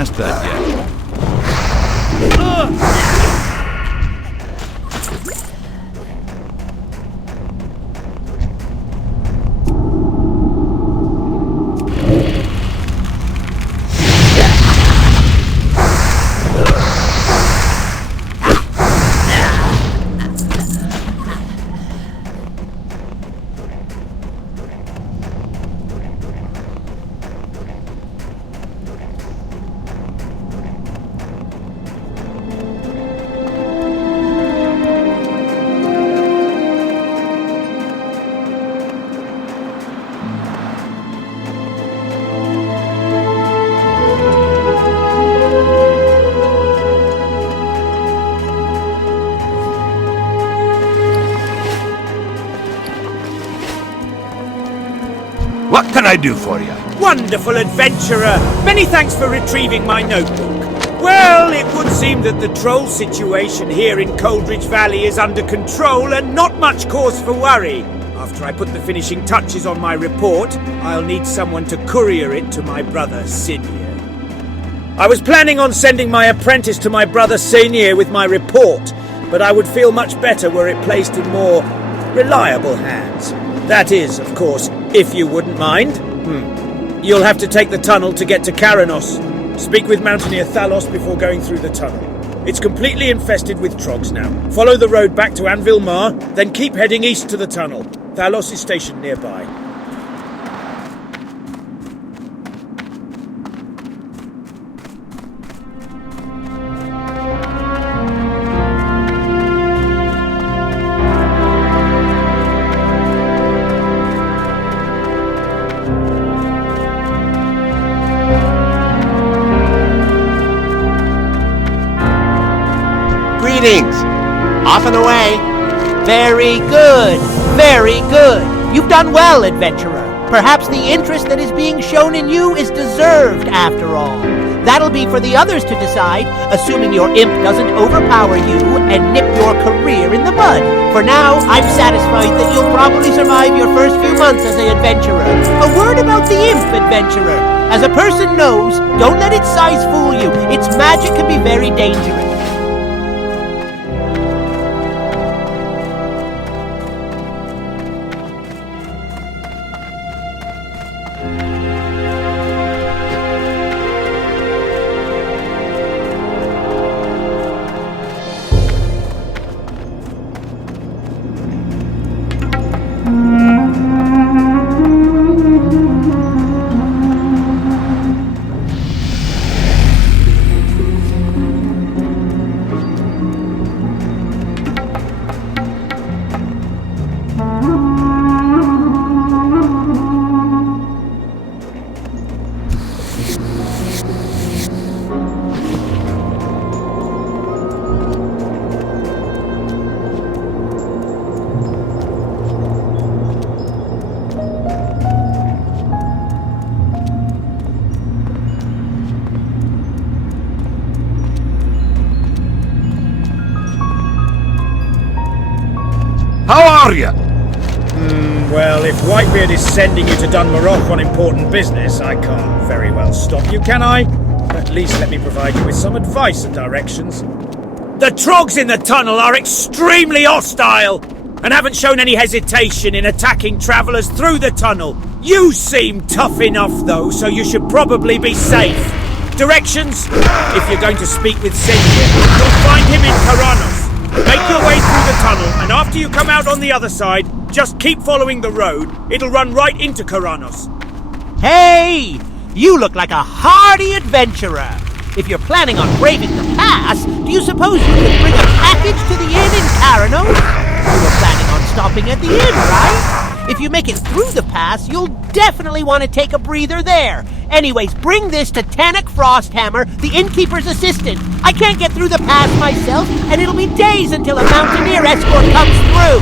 past that yet. What can I do for you? Wonderful adventurer! Many thanks for retrieving my notebook. Well, it would seem that the troll situation here in Coldridge Valley is under control and not much cause for worry. After I put the finishing touches on my report, I'll need someone to courier it to my brother Sinir. I was planning on sending my apprentice to my brother Sinir with my report, but I would feel much better were it placed in more reliable hands. That is, of course, if you wouldn't mind. You'll have to take the tunnel to get to Karanos. Speak with Mountaineer Thalos before going through the tunnel. It's completely infested with trogs now. Follow the road back to Anvil Mar, then keep heading east to the tunnel. Thalos is stationed nearby. Greetings! Off and away. Very good. Very good. You've done well, adventurer. Perhaps the interest that is being shown in you is deserved, after all. That'll be for the others to decide, assuming your imp doesn't overpower you and nip your career in the bud. For now, I'm satisfied that you'll probably survive your first few months as an adventurer. A word about the imp, adventurer. As a person knows, don't let its size fool you. Its magic can be very dangerous. How are you? Well, if Whitebeard is sending you to Dunmarok on important business, I can't very well stop you, can I? At least let me provide you with some advice and directions. The trogs in the tunnel are extremely hostile and haven't shown any hesitation in attacking travellers through the tunnel. You seem tough enough, though, so you should probably be safe. Directions? If you're going to speak with Sinir, you'll find him in Karanos. Make your way through the tunnel, and after you come out on the other side, just keep following the road. It'll run right into Karanos. Hey! You look like a hardy adventurer. If you're planning on braving the pass, do you suppose you could bring a package to the inn in Karanos? You were planning on stopping at the inn, right? If you make it through the pass, you'll definitely want to take a breather there. Anyways, bring this to Tannock Frosthammer, the innkeeper's assistant. I can't get through the pass myself, and it'll be days until a mountaineer escort comes through.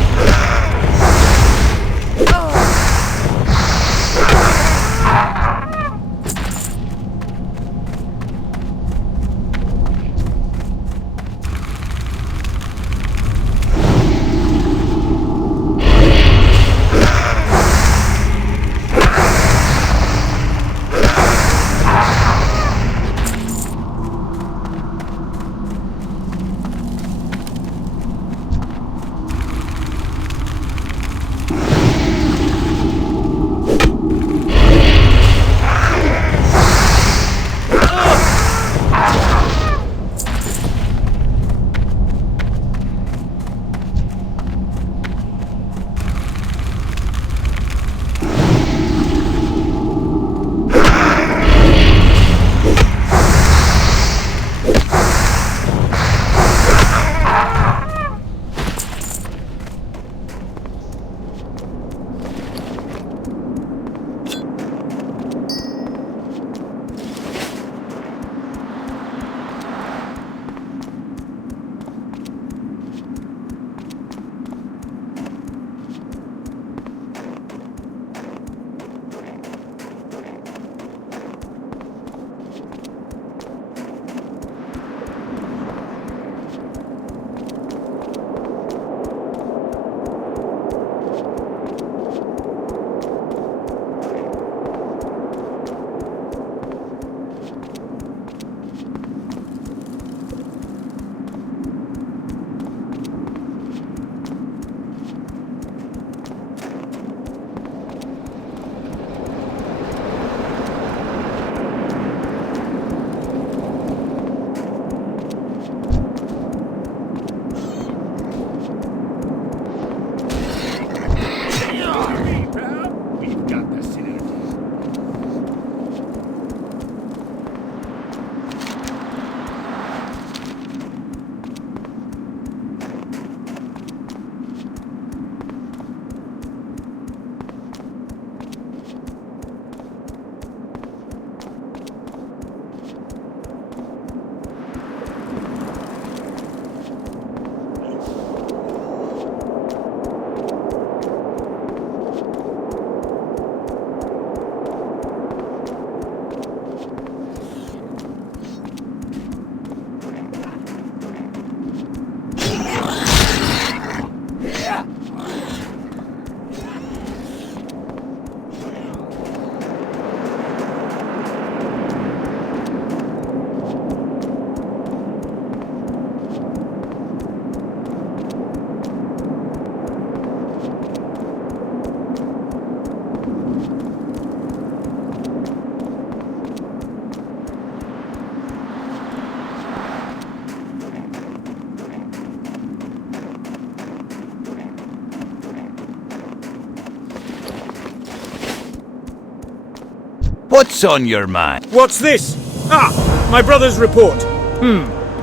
What's on your mind? What's this? Ah, my brother's report.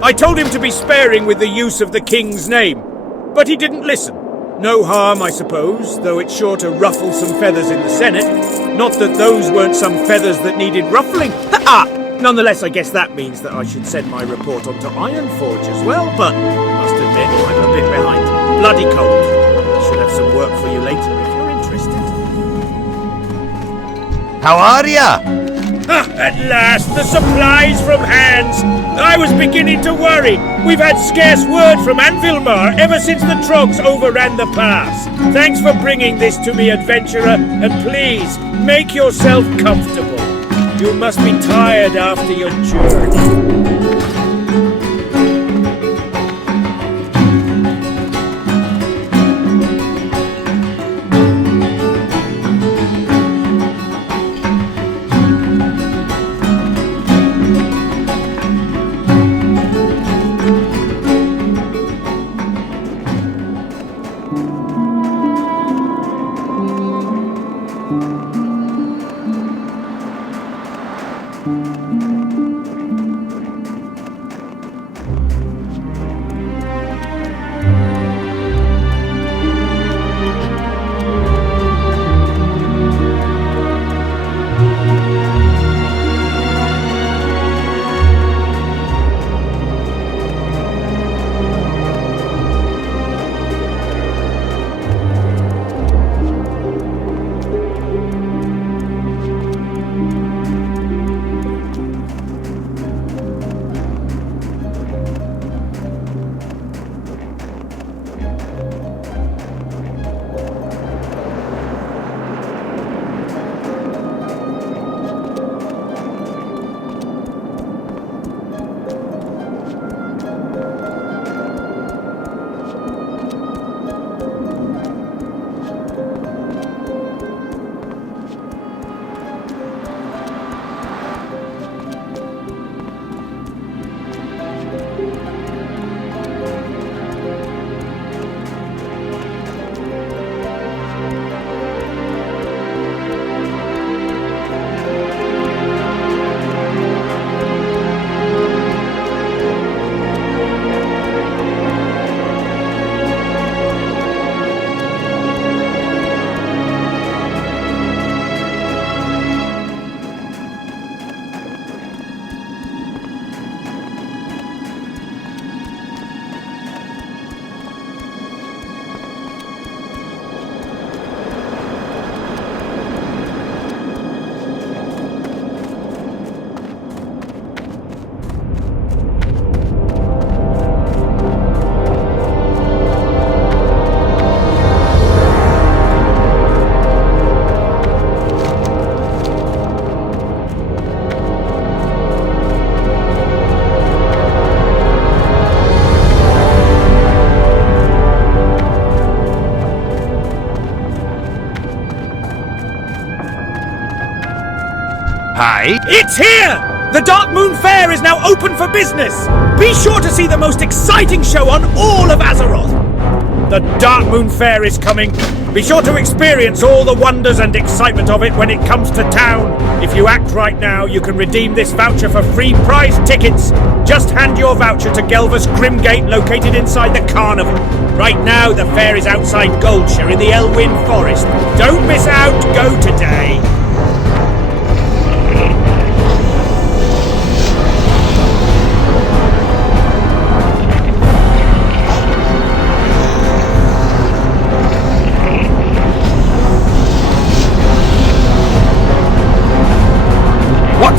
I told him to be sparing with the use of the king's name, but he didn't listen. No harm, I suppose, though it's sure to ruffle some feathers in the Senate. Not that those weren't some feathers that needed ruffling. Nonetheless, I guess that means that I should send my report on to Ironforge as well, but I must admit I'm a bit behind. Bloody cold. I should have some work for you later if you're interested. How are ya? At last, the supplies from hands! I was beginning to worry. We've had scarce word from Anvilmar ever since the Trogs overran the pass. Thanks for bringing this to me, adventurer, and please, make yourself comfortable. You must be tired after your journey. Hi. It's here! The Dark Moon Fair is now open for business! Be sure to see the most exciting show on all of Azeroth! The Dark Moon Fair is coming. Be sure to experience all the wonders and excitement of it when it comes to town. If you act right now, you can redeem this voucher for free prize tickets. Just hand your voucher to Gelvus Grimgate, located inside the carnival. Right now, the fair is outside Goldshire in the Elwyn Forest. Don't miss out. Go today.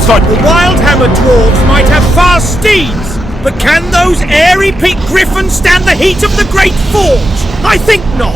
The Wildhammer dwarves might have fast steeds, but can those airy peaked griffins stand the heat of the Great Forge? I think not.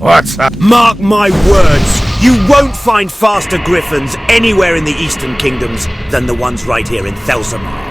What's up? Mark my words, you won't find faster griffins anywhere in the Eastern Kingdoms than the ones right here in Thelsamar.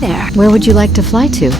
Hi there. Where would you like to fly to?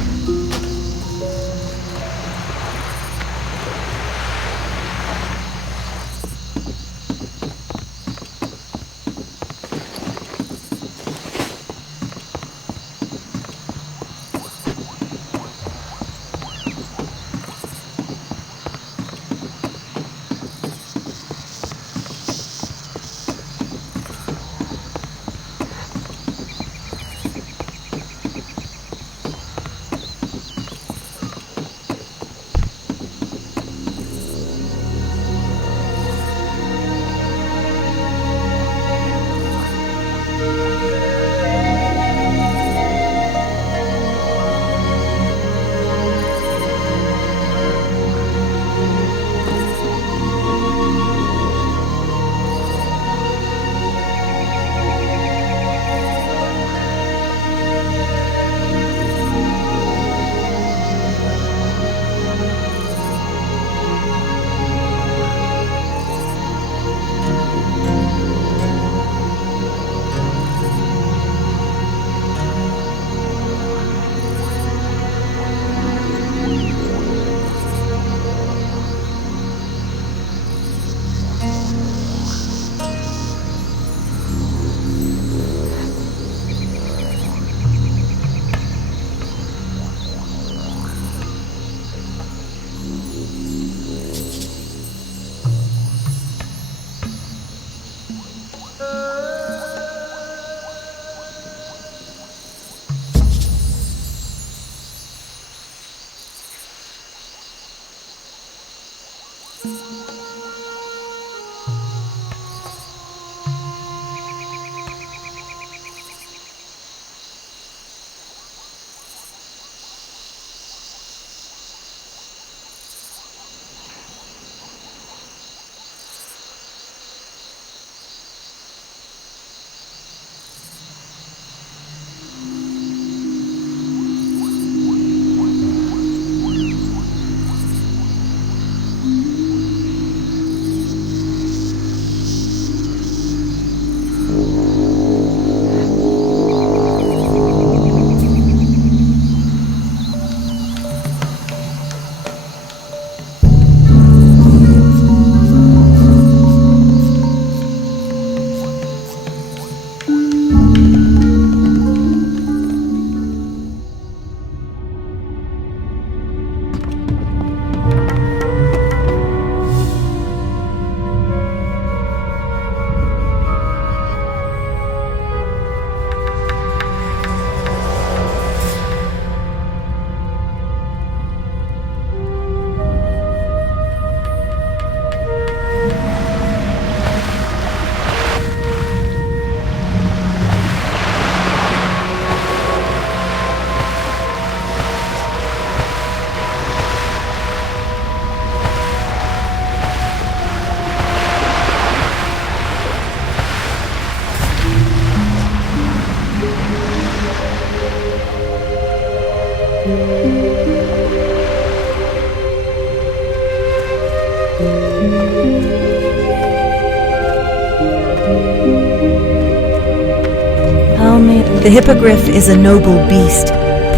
The hippogriff is a noble beast,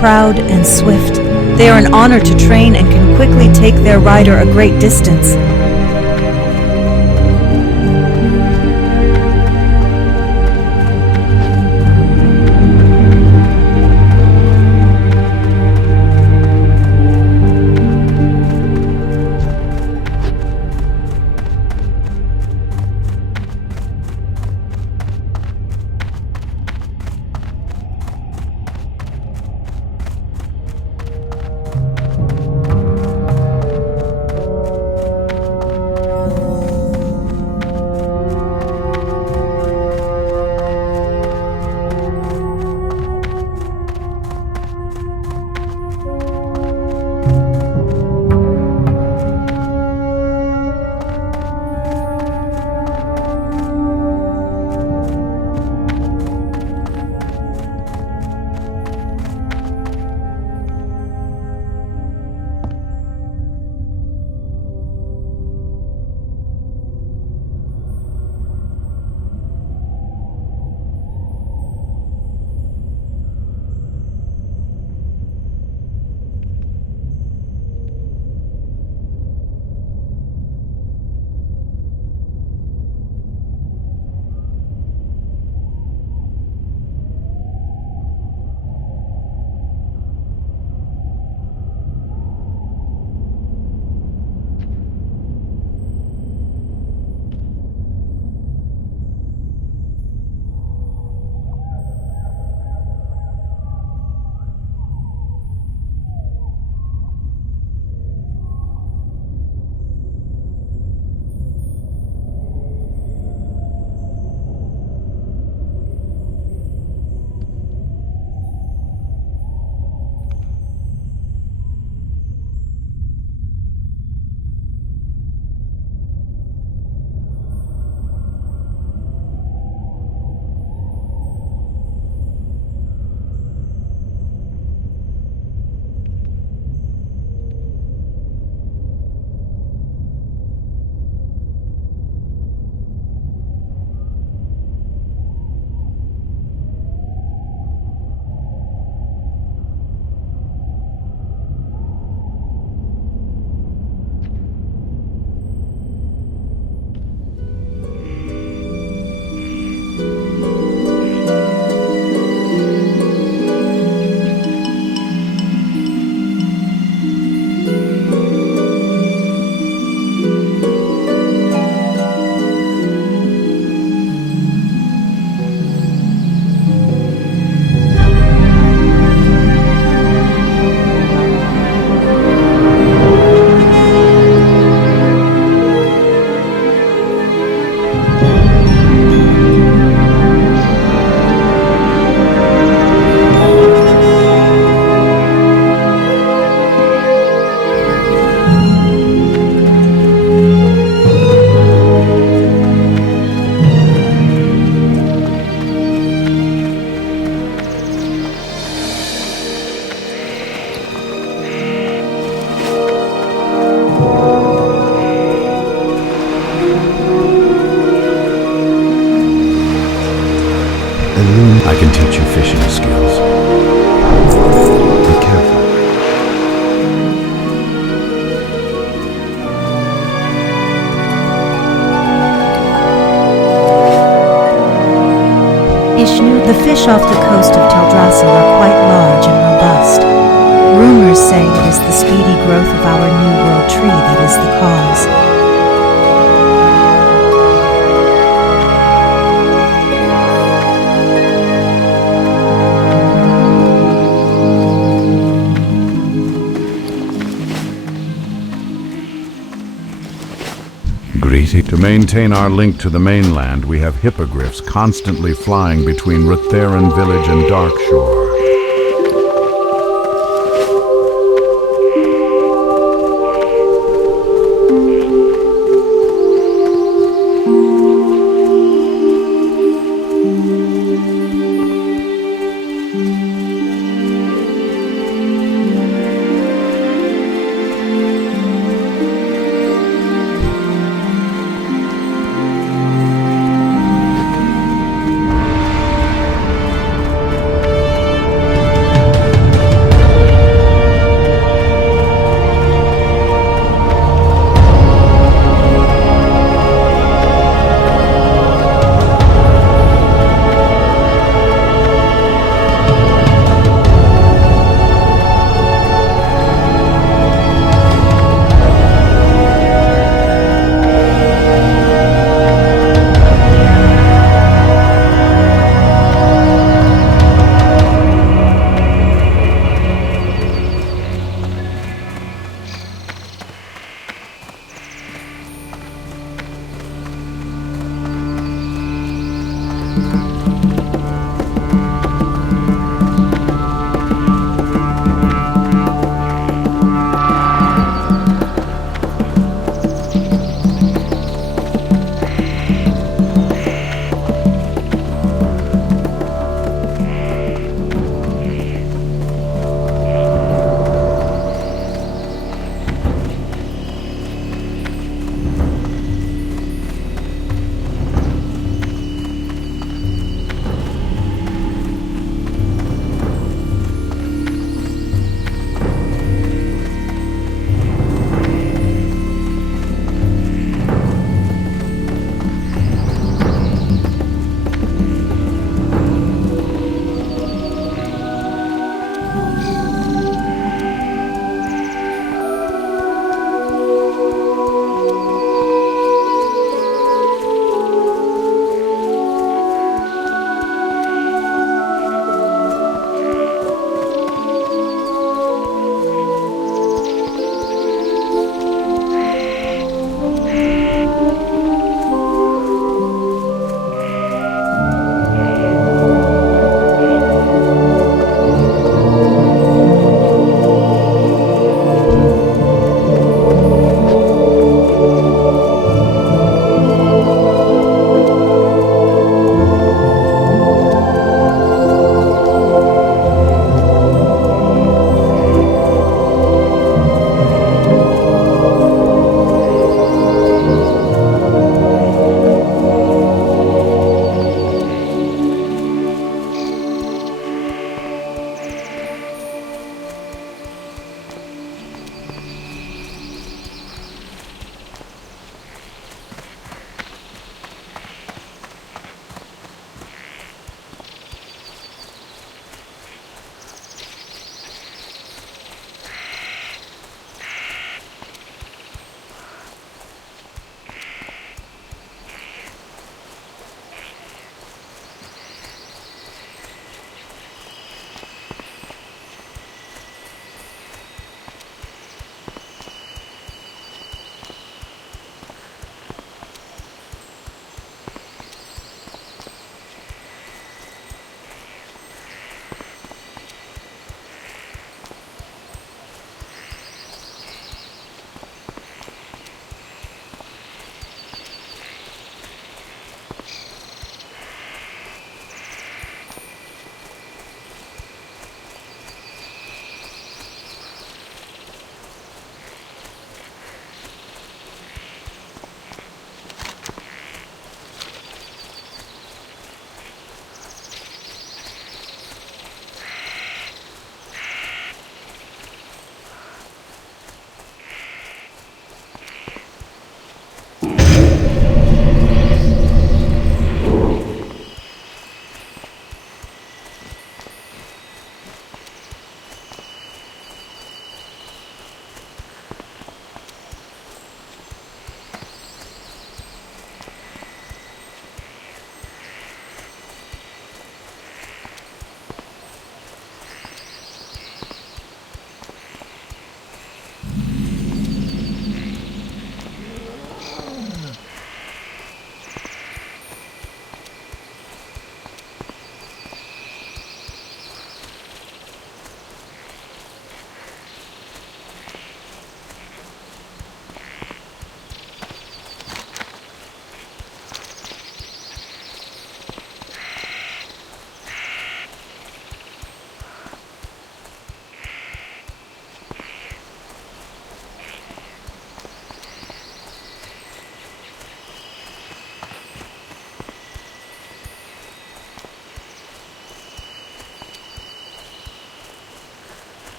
proud and swift. They are an honor to train and can quickly take their rider a great distance. I can teach you fishing skills. Be careful. Ishnu, the fish off the coast of Teldrassil are quite large and robust. Rumors say it is the speedy growth of our New World tree that is the cause. To maintain our link to the mainland, we have hippogriffs constantly flying between Rutheran village and Darkshore.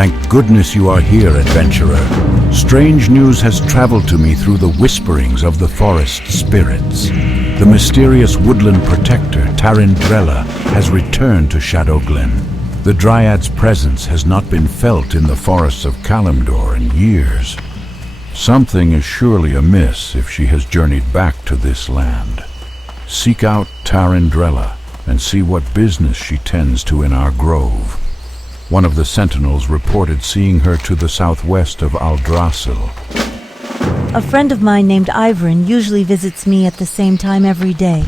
Thank goodness you are here, adventurer. Strange news has traveled to me through the whisperings of the forest spirits. The mysterious woodland protector, Tarindrella, has returned to Shadow Glen. The Dryad's presence has not been felt in the forests of Kalimdor in years. Something is surely amiss if she has journeyed back to this land. Seek out Tarindrella and see what business she tends to in our grove. One of the sentinels reported seeing her to the southwest of Aldrassil. A friend of mine named Ivrin usually visits me at the same time every day.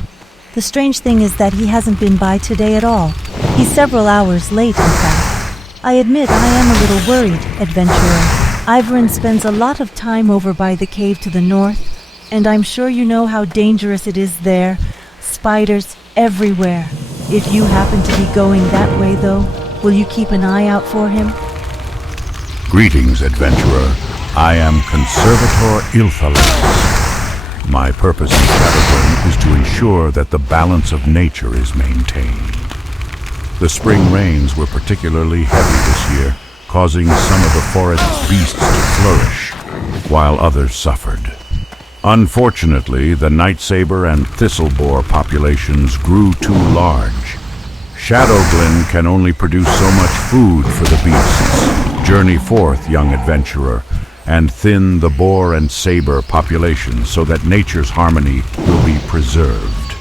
The strange thing is that he hasn't been by today at all. He's several hours late, in fact. I admit I am a little worried, adventurer. Ivrin spends a lot of time over by the cave to the north, and I'm sure you know how dangerous it is there. Spiders everywhere. If you happen to be going that way, though, will you keep an eye out for him? Greetings, adventurer. I am Conservator Ilthalas. My purpose in Shadowglen is to ensure that the balance of nature is maintained. The spring rains were particularly heavy this year, causing some of the forest's beasts to flourish, while others suffered. Unfortunately, the Nightsaber and Thistleboar populations grew too large. Shadowglen can only produce so much food for the beasts. Journey forth, young adventurer, and thin the boar and saber populations so that nature's harmony will be preserved.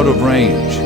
out of range.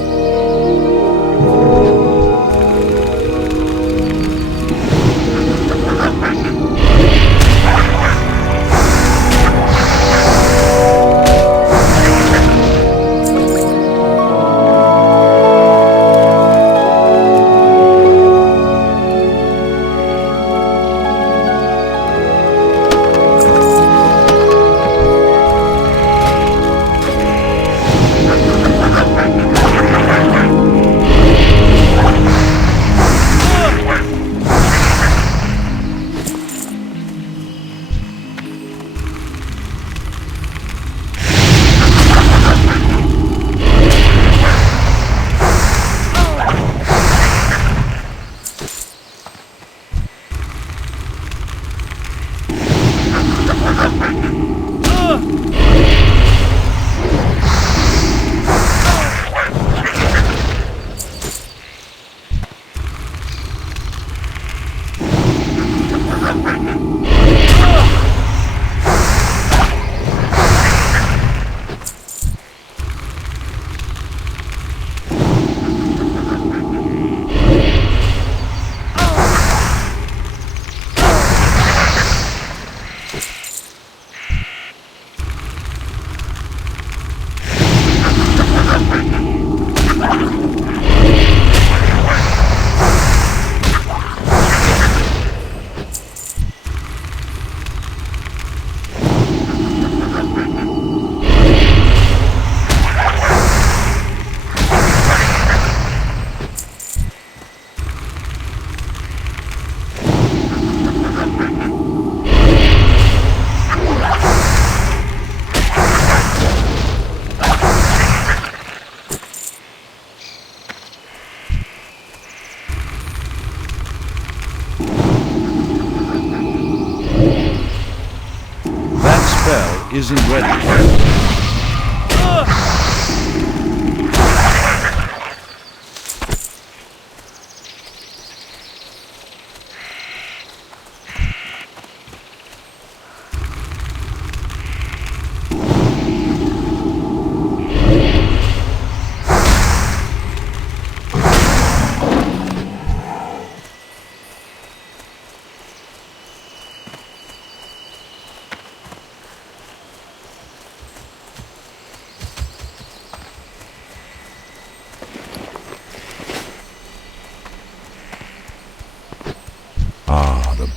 Isn't ready.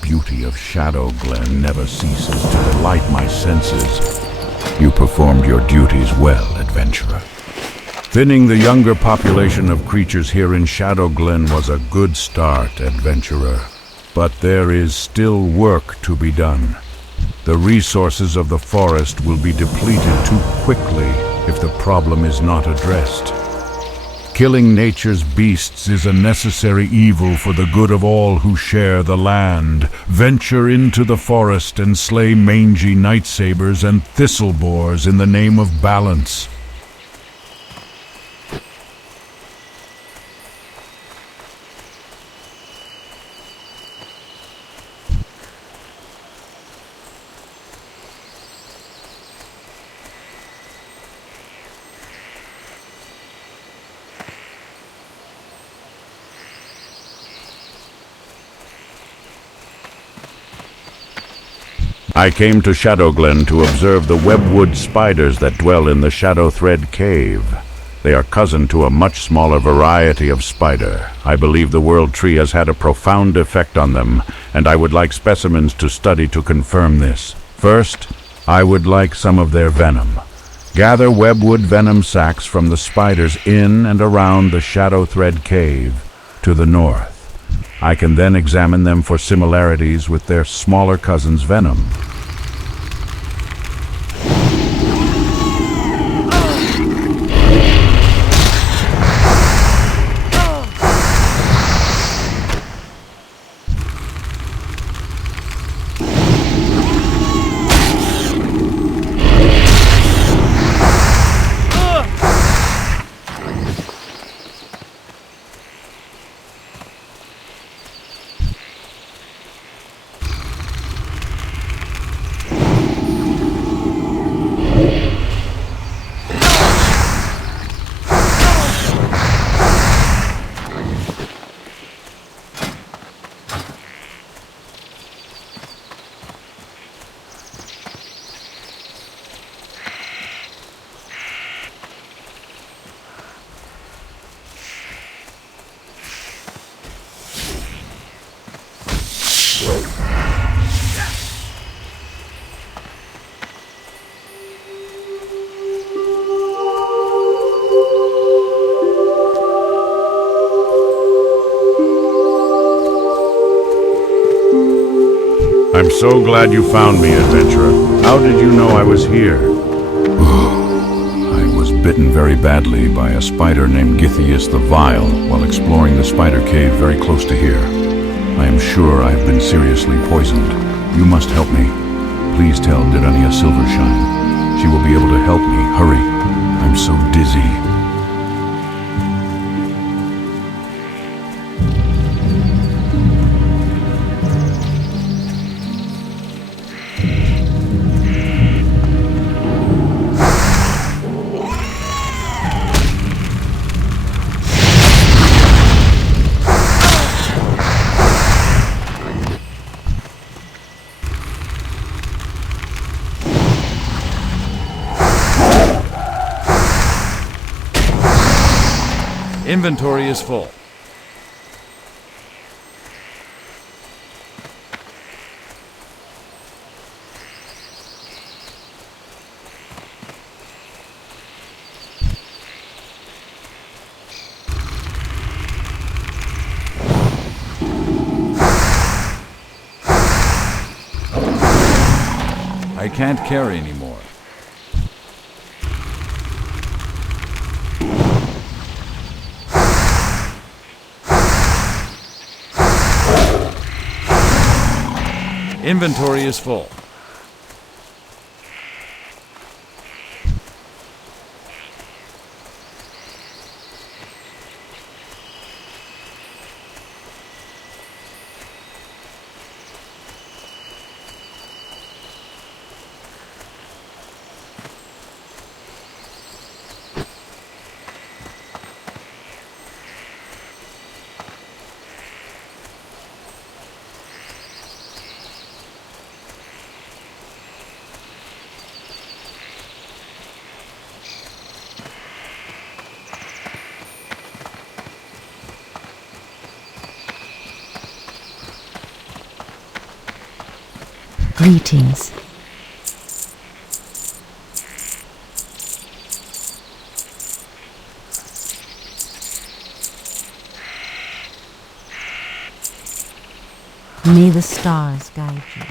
Beauty of Shadow Glen never ceases to delight my senses. You performed your duties well, adventurer. Thinning the younger population of creatures here in Shadow Glen was a good start, adventurer. But there is still work to be done. The resources of the forest will be depleted too quickly if the problem is not addressed. Killing nature's beasts is a necessary evil for the good of all who share the land. Venture into the forest and slay mangy nightsabers and thistlebores in the name of balance. I came to Shadow Glen to observe the webwood spiders that dwell in the Shadow Thread Cave. They are cousin to a much smaller variety of spider. I believe the World Tree has had a profound effect on them, and I would like specimens to study to confirm this. First, I would like some of their venom. Gather webwood venom sacs from the spiders in and around the Shadow Thread Cave to the north. I can then examine them for similarities with their smaller cousin's venom. I'm so glad you found me, adventurer. How did you know I was here? I was bitten very badly by a spider named Githias the Vile while exploring the spider cave very close to here. I am sure I have been seriously poisoned. You must help me. Please tell Didania Silvershine. She will be able to help me. Hurry. I'm so dizzy. Inventory is full. I can't carry anymore. Inventory is full. Greetings. May the stars guide you.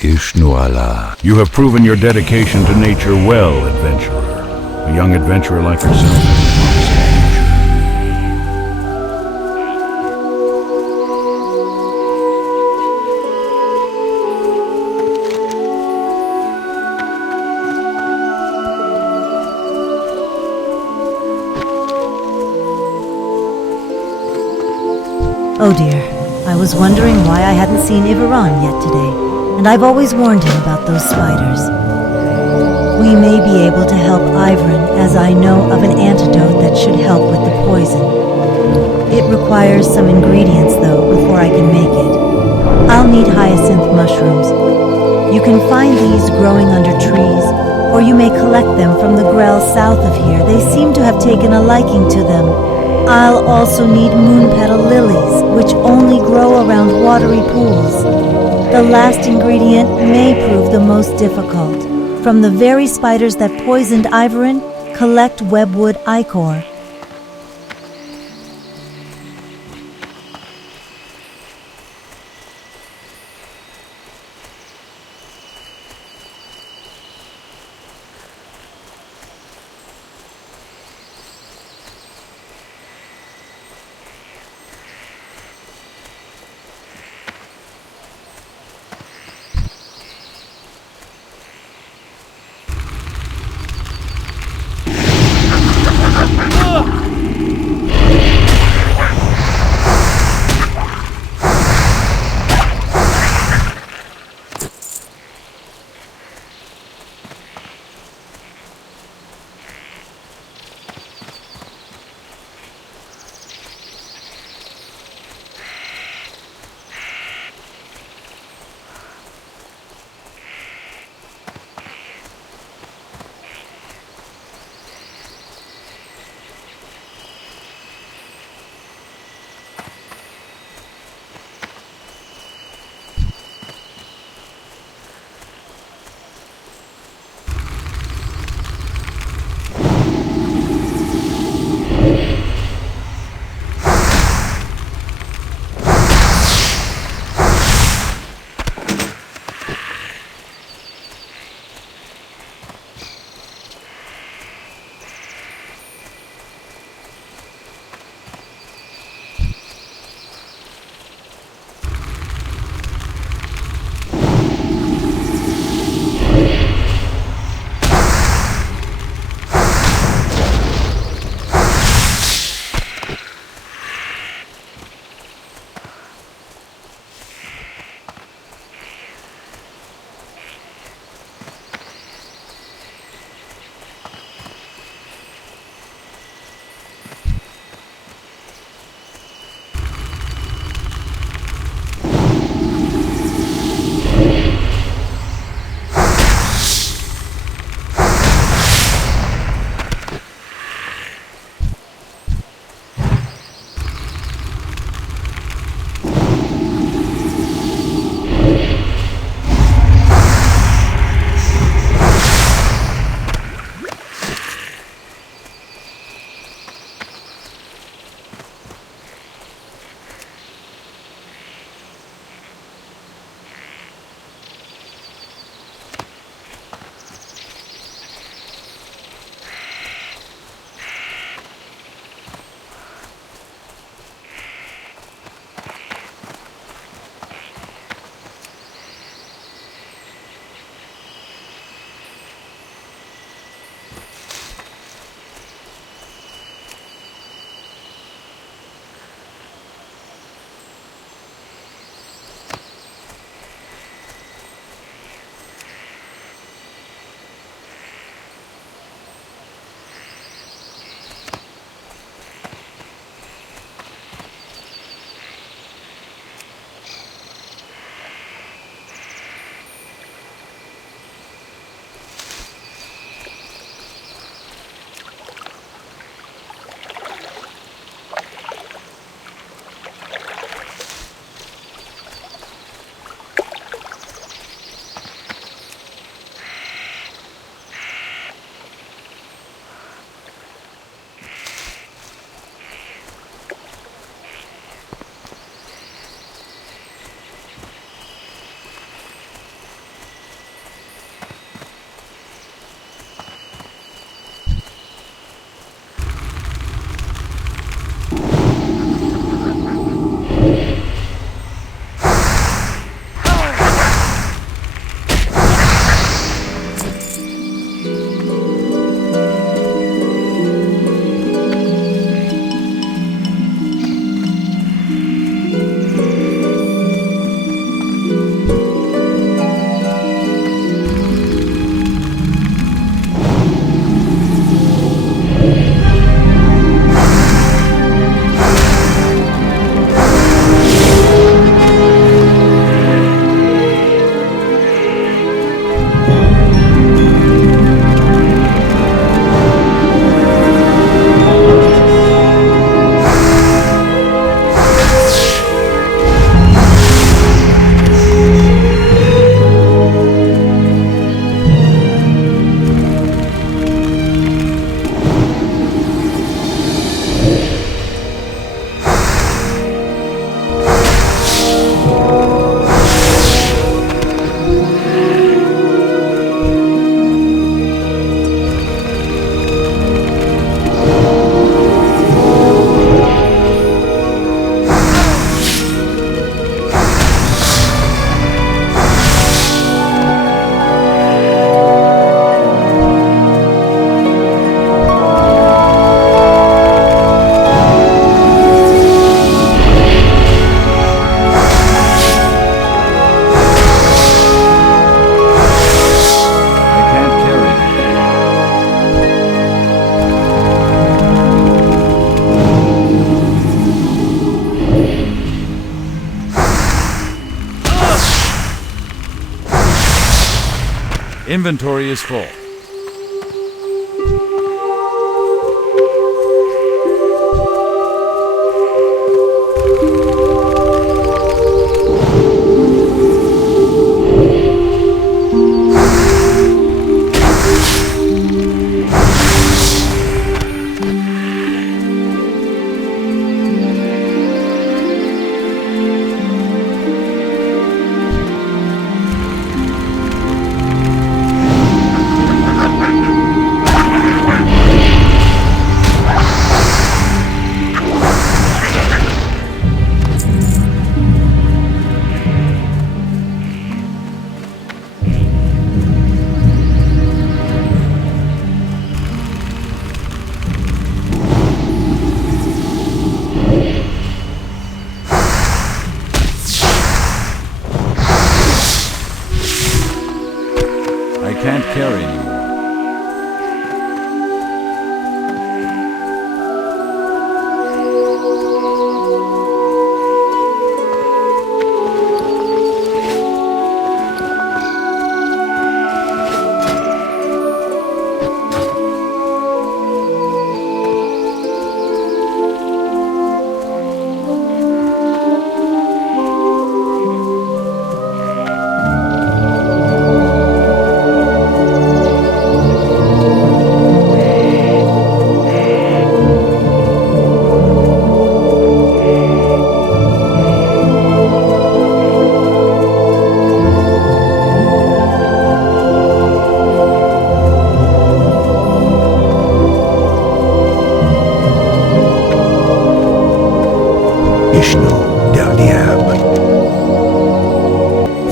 Ishnuala. You have proven your dedication to nature well, adventurer. A young adventurer like yourself has a promising future. Oh dear, I was wondering why I hadn't seen Ivaron yet today, and I've always warned him about those spiders. We may be able to help Ivran, as I know of an antidote that should help with the poison. It requires some ingredients, though, before I can make it. I'll need hyacinth mushrooms. You can find these growing under trees, or you may collect them from the Grell south of here. They seem to have taken a liking to them. I'll also need moon petal lilies, which only grow around watery pools. The last ingredient may prove the most difficult. From the very spiders that poisoned Ivran, collect webwood ichor. Inventory is full. I can't carry anymore.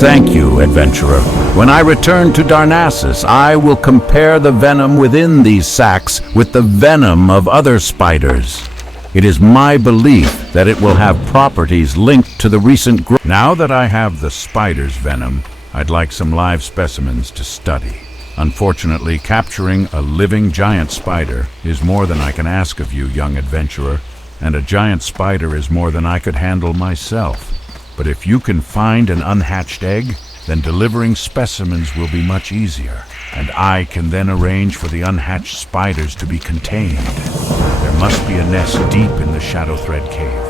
Thank you, adventurer. When I return to Darnassus, I will compare the venom within these sacs with the venom of other spiders. It is my belief that it will have properties linked to the recent growth. Now that I have the spider's venom, I'd like some live specimens to study. Unfortunately, capturing a living giant spider is more than I can ask of you, young adventurer, and a giant spider is more than I could handle myself. But if you can find an unhatched egg, then delivering specimens will be much easier, and I can then arrange for the unhatched spiders to be contained. There must be a nest deep in the Shadow Thread Cave.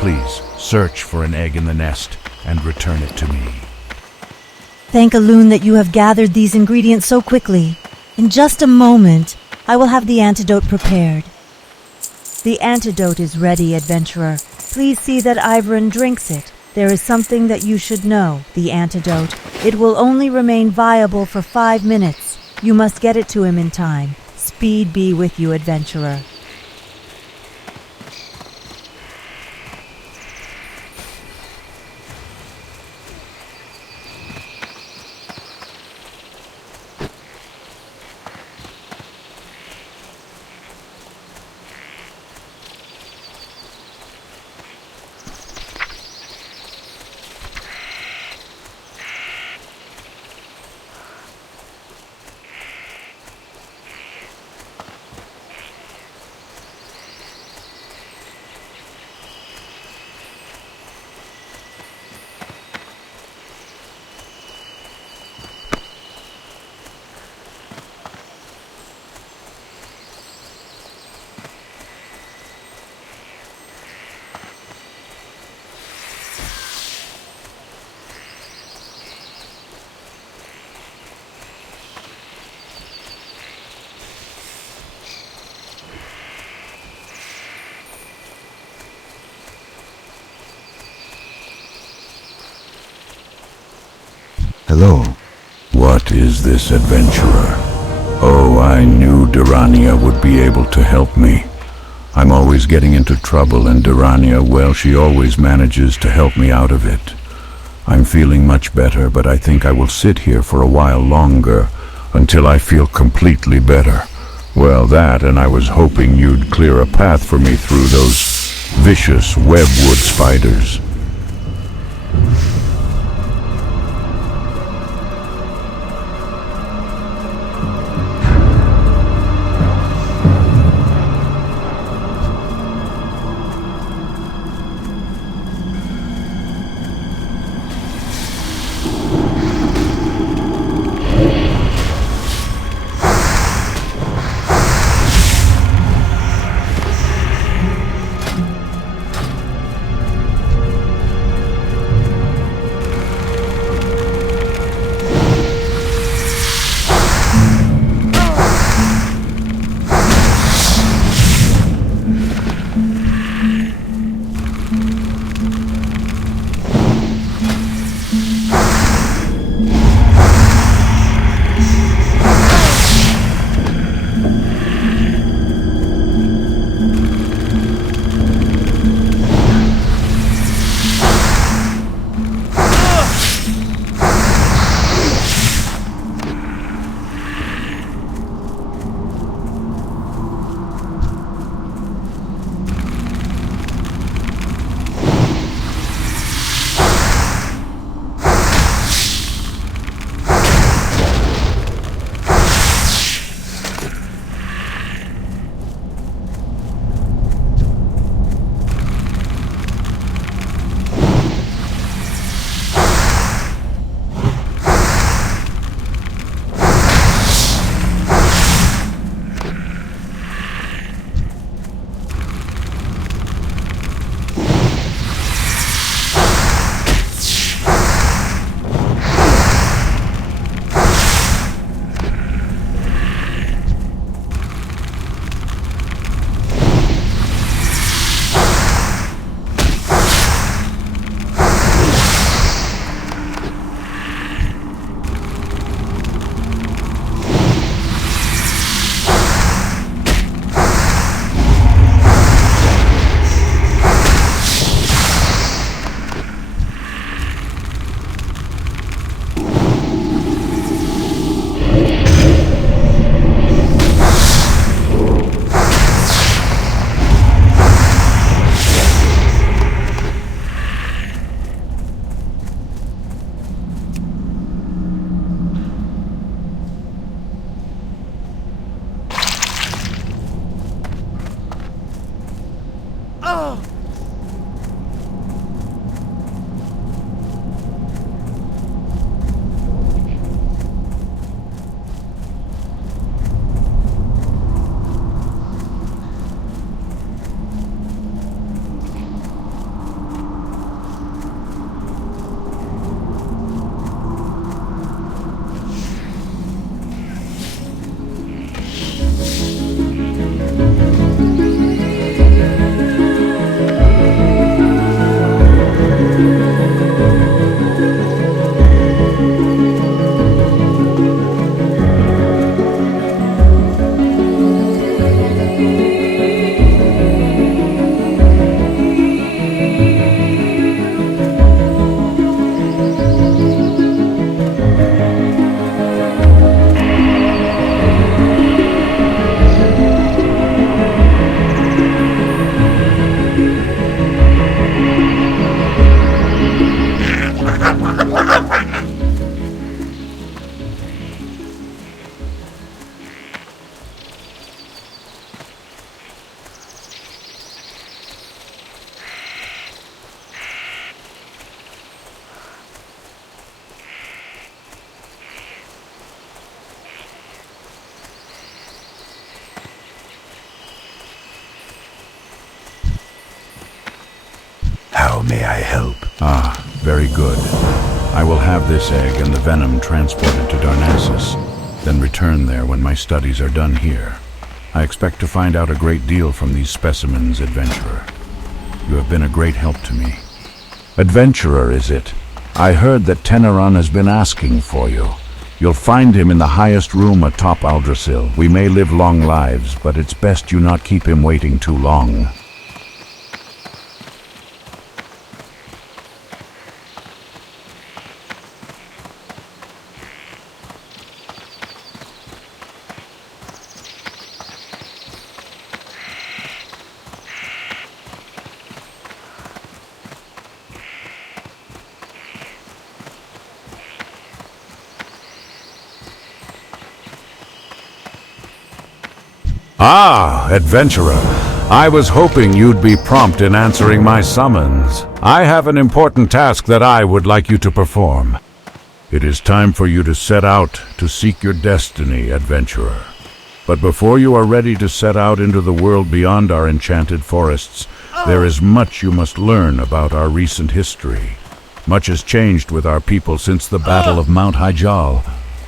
Please, search for an egg in the nest and return it to me. Thank Elune that you have gathered these ingredients so quickly. In just a moment, I will have the antidote prepared. The antidote is ready, adventurer. Please see that Ivern drinks it. There is something that you should know, the antidote. It will only remain viable for 5 minutes. You must get it to him in time. Speed be with you, adventurer. Hello. What is this, adventurer? Oh, I knew Durania would be able to help me. I'm always getting into trouble, and Durania, well, she always manages to help me out of it. I'm feeling much better, but I think I will sit here for a while longer, until I feel completely better. Well, that, and I was hoping you'd clear a path for me through those vicious webwood spiders. I help? Ah, very good. I will have this egg and the venom transported to Darnassus, then return there when my studies are done here. I expect to find out a great deal from these specimens, Adventurer. You have been a great help to me. Adventurer, is it? I heard that Teneron has been asking for you. You'll find him in the highest room atop Aldrassil. We may live long lives, but it's best you not keep him waiting too long. Ah, Adventurer. I was hoping you'd be prompt in answering my summons. I have an important task that I would like you to perform. It is time for you to set out to seek your destiny, Adventurer. But before you are ready to set out into the world beyond our enchanted forests, there is much you must learn about our recent history. Much has changed with our people since the Battle of Mount Hyjal.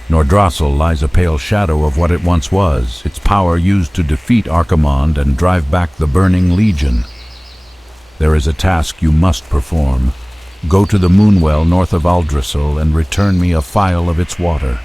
Nordrassil lies a pale shadow of what it once was, its power used to defeat Archimonde and drive back the Burning Legion. There is a task you must perform. Go to the Moonwell north of Aldrassil and return me a phial of its water.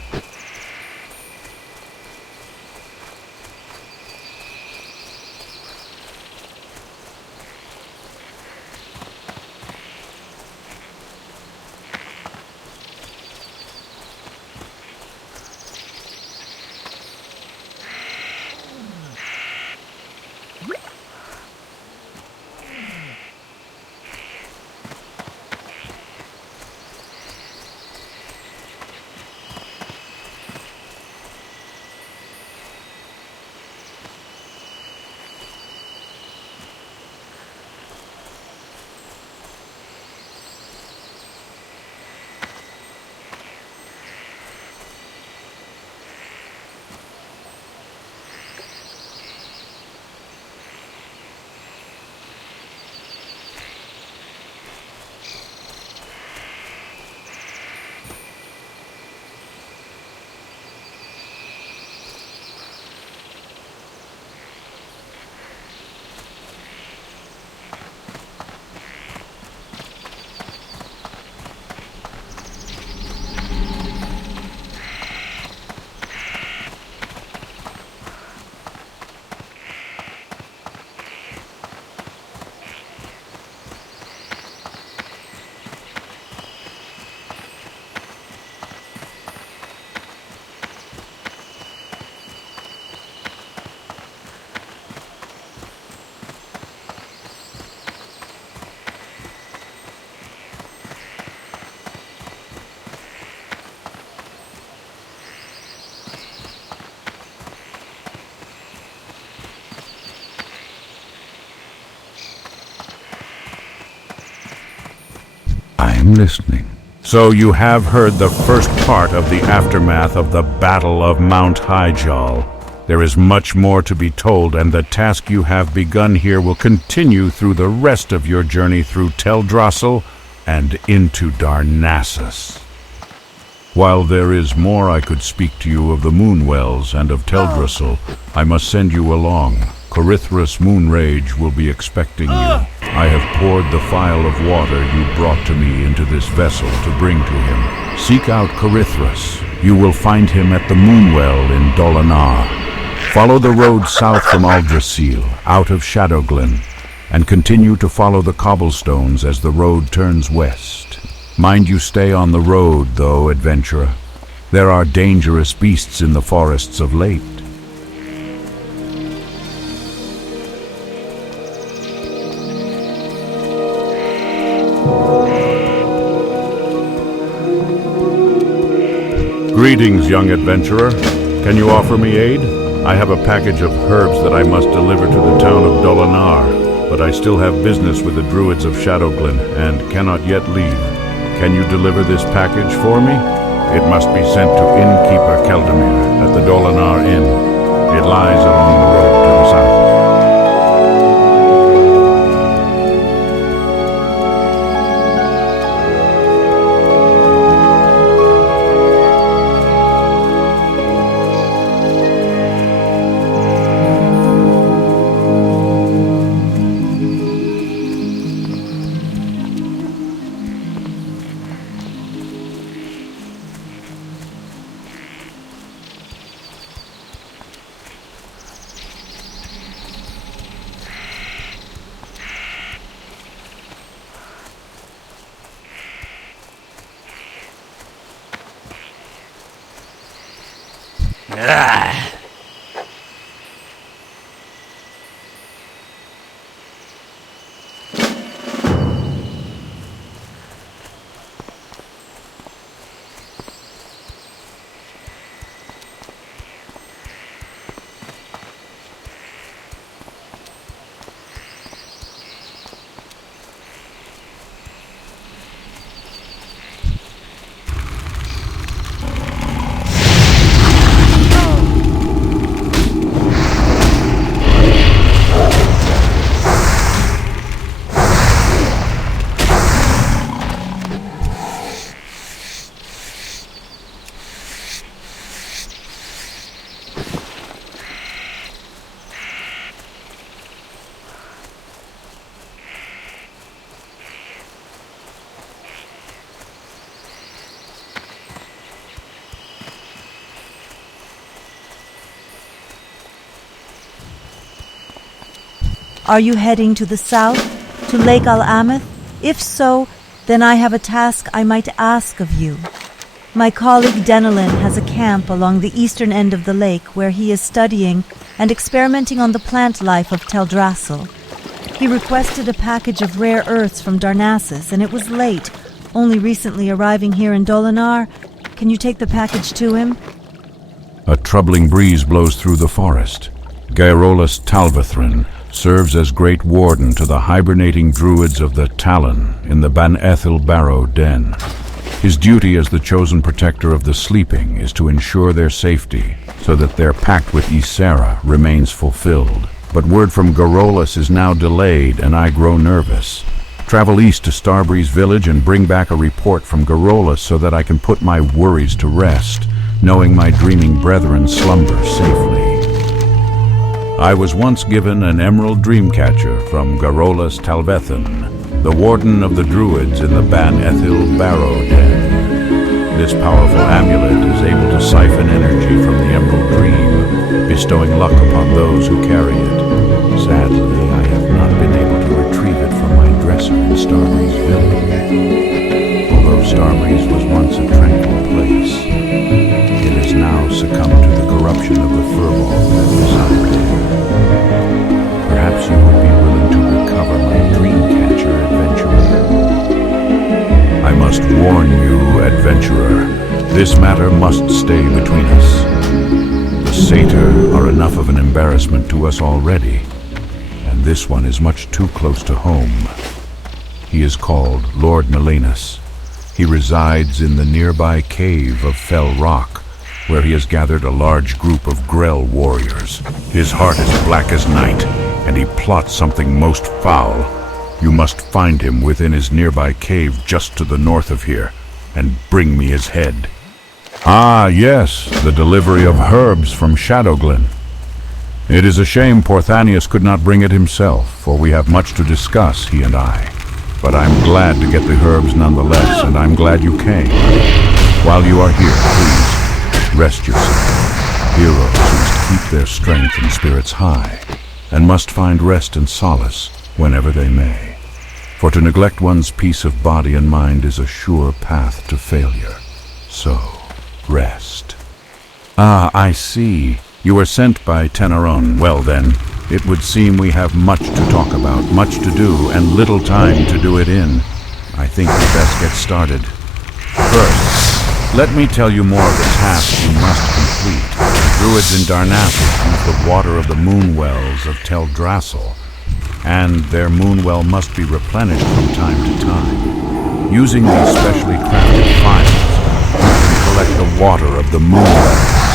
I'm listening. So you have heard the first part of the aftermath of the Battle of Mount Hyjal. There is much more to be told, and the task you have begun here will continue through the rest of your journey through Teldrassil and into Darnassus. While there is more I could speak to you of the Moonwells and of Teldrassil, I must send you along. Corithra's Moonrage will be expecting you. I have poured the phial of water you brought to me into this vessel to bring to him. Seek out Corithras. You will find him at the Moonwell in Dolinar. Follow the road south from Aldrassil, out of Shadowglen, and continue to follow the cobblestones as the road turns west. Mind you stay on the road, though, adventurer. There are dangerous beasts in the forests of late. Greetings, young adventurer. Can you offer me aid? I have a package of herbs that I must deliver to the town of Dolinar, but I still have business with the druids of Shadowglen and cannot yet leave. Can you deliver this package for me? It must be sent to Innkeeper Keldamir at the Dolinar Inn. It lies along the road to the south. Are you heading to the south, to Lake Al-Amith? If so, then I have a task I might ask of you. My colleague Denelin has a camp along the eastern end of the lake where he is studying and experimenting on the plant life of Teldrassil. He requested a package of rare earths from Darnassus, and it was late, only recently arriving here in Dolinar. Can you take the package to him? A troubling breeze blows through the forest. Gaerolus Talvathrin serves as Great Warden to the hibernating druids of the Talon in the Ban Ethel Barrow Den. His duty as the chosen protector of the sleeping is to ensure their safety so that their pact with Ysera remains fulfilled. But word from Gaerolus is now delayed and I grow nervous. Travel east to Starbreeze Village and bring back a report from Gaerolus so that I can put my worries to rest, knowing my dreaming brethren slumber safely. I was once given an emerald dreamcatcher from Gaerolus Talvethan, the warden of the druids in the Ban Ethel Barrow Den. This powerful amulet is able to siphon energy from the emerald dream, bestowing luck upon those who carry it. Sadly, I have not been able to retrieve it from my dresser in Starbreeze Village. Although Starbreeze was once a tranquil place, it has now succumbed to the corruption of the furball that resided there. Perhaps you would be willing to recover my dreamcatcher, adventurer. I must warn you, adventurer, this matter must stay between us. The satyr are enough of an embarrassment to us already, and this one is much too close to home. He is called Lord Melanus. He resides in the nearby cave of Fell Rock, where he has gathered a large group of Grell warriors. His heart is black as night, and he plots something most foul. You must find him within his nearby cave just to the north of here, and bring me his head. Ah, yes, the delivery of herbs from Shadowglen. It is a shame Porthanius could not bring it himself, for we have much to discuss, he and I. But I'm glad to get the herbs nonetheless, and I'm glad you came. While you are here, please, rest yourself. Heroes must keep their strength and spirits high, and must find rest and solace whenever they may. For to neglect one's peace of body and mind is a sure path to failure. So, rest. Ah, I see. You were sent by Teneron. Well then, it would seem we have much to talk about, much to do, and little time to do it in. I think we best get started. First, let me tell you more of the tasks you must complete. The druids in Darnassus use the water of the moon wells of Teldrassil, and their moon well must be replenished from time to time. Using these specially crafted phials, you can collect the water of the moon wells.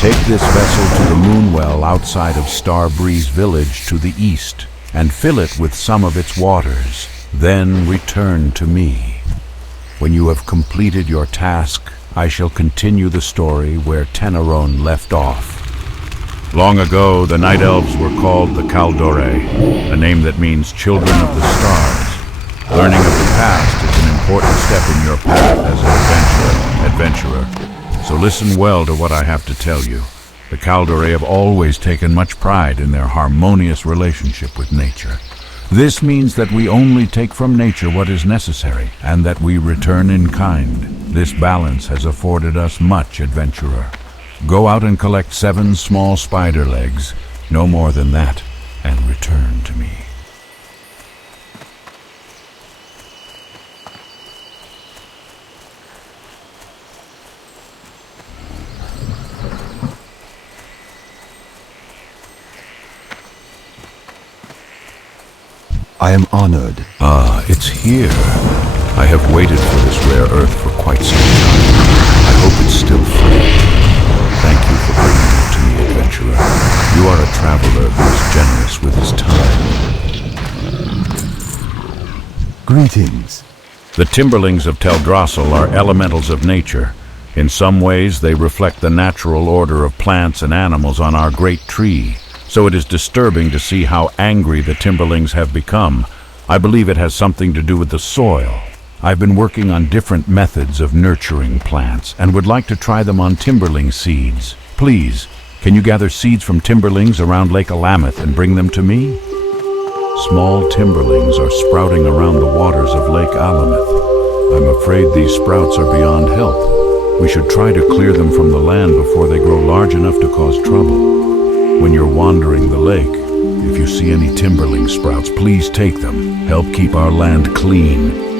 Take this vessel to the moon well outside of Starbreeze Village to the east, and fill it with some of its waters. Then return to me. When you have completed your task, I shall continue the story where Teneron left off. Long ago, the Night Elves were called the Kaldore, a name that means children of the stars. Learning of the past is an important step in your path as an adventurer. So listen well to what I have to tell you. The Kaldore have always taken much pride in their harmonious relationship with nature. This means that we only take from nature what is necessary, and that we return in kind. This balance has afforded us much, adventurer. Go out and collect 7 small spider legs, no more than that, and return to me. I am honored. Ah, it's here. I have waited for this rare earth for quite some time. I hope it's still free. Thank you for bringing it to me, adventurer. You are a traveler who is generous with his time. Greetings. The Timberlings of Teldrassil are elementals of nature. In some ways, they reflect the natural order of plants and animals on our great tree. So it is disturbing to see how angry the Timberlings have become. I believe it has something to do with the soil. I've been working on different methods of nurturing plants and would like to try them on Timberling seeds. Please, can you gather seeds from Timberlings around Lake Alameth and bring them to me? Small Timberlings are sprouting around the waters of Lake Alameth. I'm afraid these sprouts are beyond help. We should try to clear them from the land before they grow large enough to cause trouble. When you're wandering the lake, if you see any Timberling sprouts, please take them. Help keep our land clean.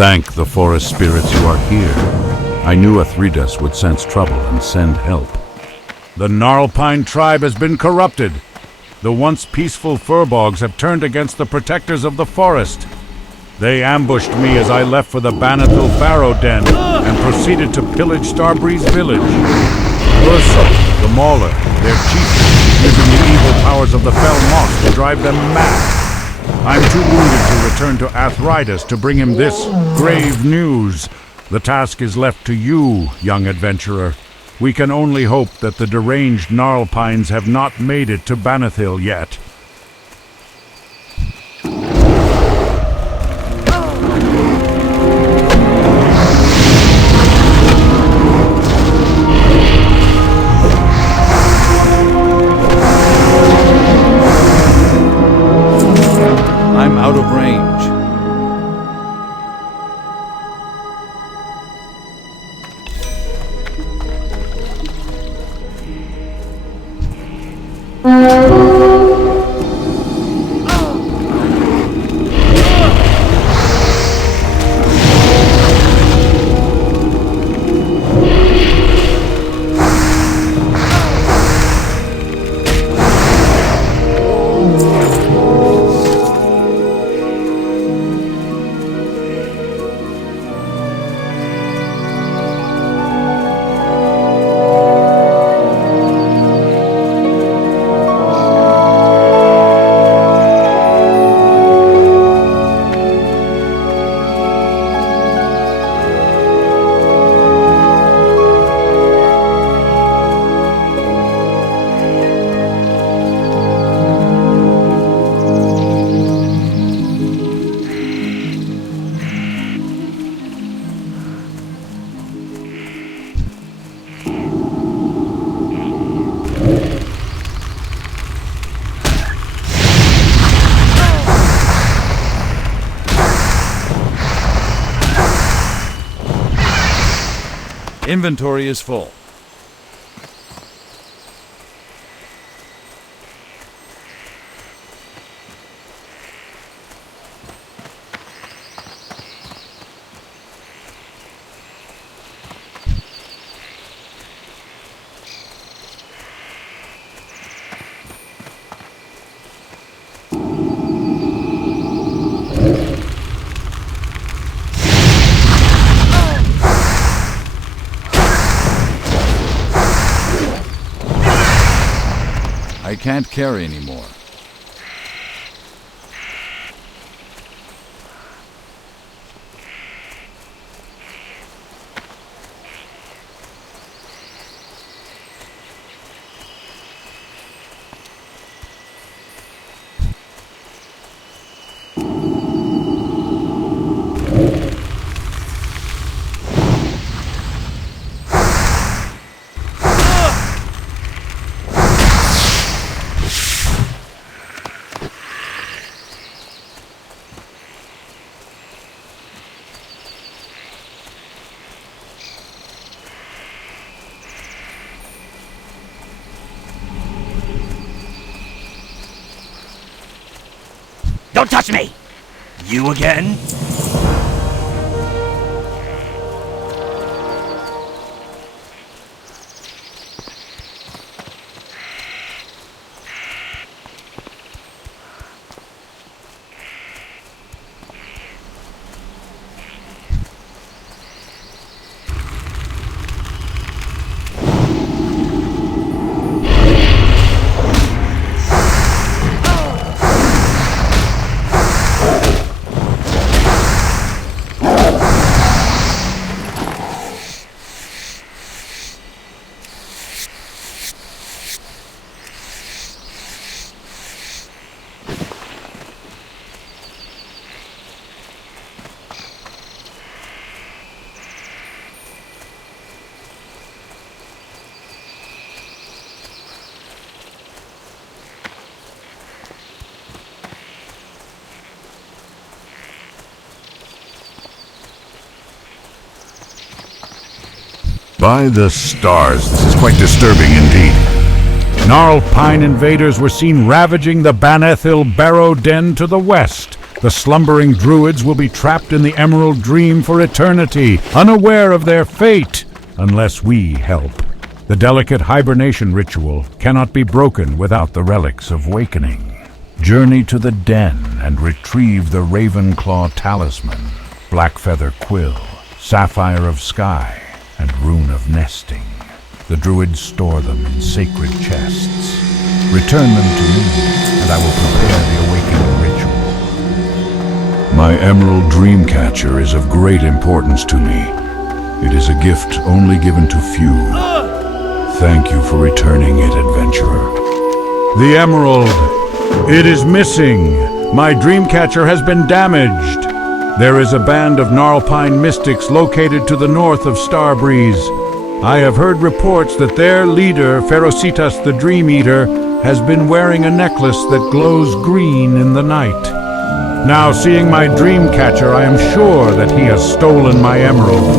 Thank the forest spirits you are here. I knew Athridas would sense trouble and send help. The Gnarlpine tribe has been corrupted. The once peaceful furbogs have turned against the protectors of the forest. They ambushed me as I left for the Banathil Barrow Den and proceeded to pillage Starbreeze village. Ursa, the Mauler, their chief, using the evil powers of the Fell Moss to drive them mad. I'm too wounded to return to Athridas to bring him this grave news. The task is left to you, young adventurer. We can only hope that the deranged Gnarlpines have not made it to Banathil yet. I'm out of range. Inventory is full. I can't carry anymore. Don't touch me! You again? By the stars, this is quite disturbing indeed. Gnarled pine invaders were seen ravaging the Banethil Barrow Den to the west. The slumbering druids will be trapped in the Emerald Dream for eternity, unaware of their fate, unless we help. The delicate hibernation ritual cannot be broken without the relics of wakening. Journey to the den and retrieve the Ravenclaw Talisman, Blackfeather Quill, Sapphire of Sky, and Rune of Nesting. The druids store them in sacred chests. Return them to me, and I will prepare the awakening ritual. My Emerald Dreamcatcher is of great importance to me. It is a gift only given to few. Thank you for returning it, adventurer. The Emerald! It is missing! My Dreamcatcher has been damaged! There is a band of Gnarlpine mystics located to the north of Starbreeze. I have heard reports that their leader, Ferocitas the Dream Eater, has been wearing a necklace that glows green in the night. Now, seeing my Dreamcatcher, I am sure that he has stolen my emerald.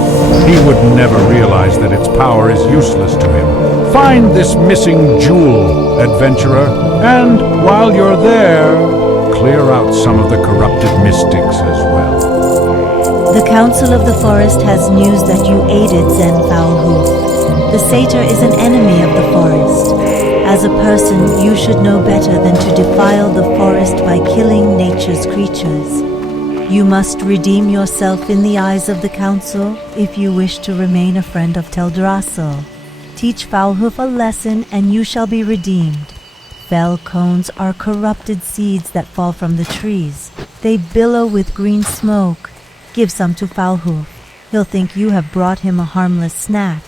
He would never realize that its power is useless to him. Find this missing jewel, adventurer, and while you're there, clear out some of the corrupted mystics as well. The Council of the Forest has news that you aided Zen Foulhoof. The satyr is an enemy of the forest. As a person, you should know better than to defile the forest by killing nature's creatures. You must redeem yourself in the eyes of the Council if you wish to remain a friend of Teldrassil. Teach Foulhoof a lesson and you shall be redeemed. Fell cones are corrupted seeds that fall from the trees. They billow with green smoke. Give some to Foulhoof. He'll think you have brought him a harmless snack.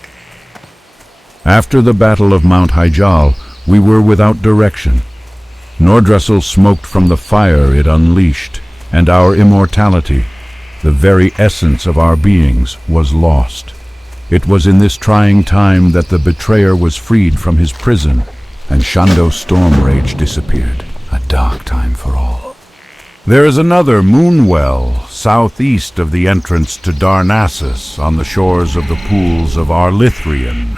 After the Battle of Mount Hyjal, we were without direction. Nordrassil smoked from the fire it unleashed, and our immortality, the very essence of our beings, was lost. It was in this trying time that the betrayer was freed from his prison, and Shando's storm rage disappeared. A dark time for all. There is another moonwell southeast of the entrance to Darnassus on the shores of the pools of Arlithrian.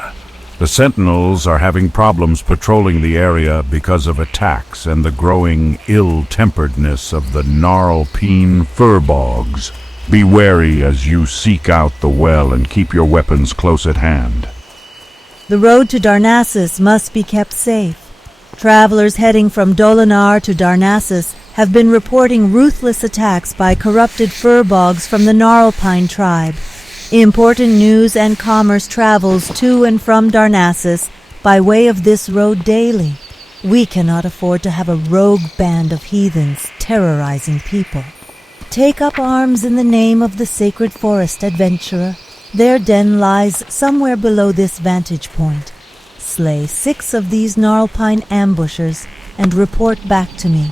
The Sentinels are having problems patrolling the area because of attacks and the growing ill-temperedness of the Gnarlpine furbogs. Be wary as you seek out the well and keep your weapons close at hand. The road to Darnassus must be kept safe. Travelers heading from Dolinar to Darnassus have been reporting ruthless attacks by corrupted furbogs from the Gnarlpine tribe. Important news and commerce travels to and from Darnassus by way of this road daily. We cannot afford to have a rogue band of heathens terrorizing people. Take up arms in the name of the sacred forest, adventurer. Their den lies somewhere below this vantage point. Slay 6 of these Gnarlpine ambushers and report back to me.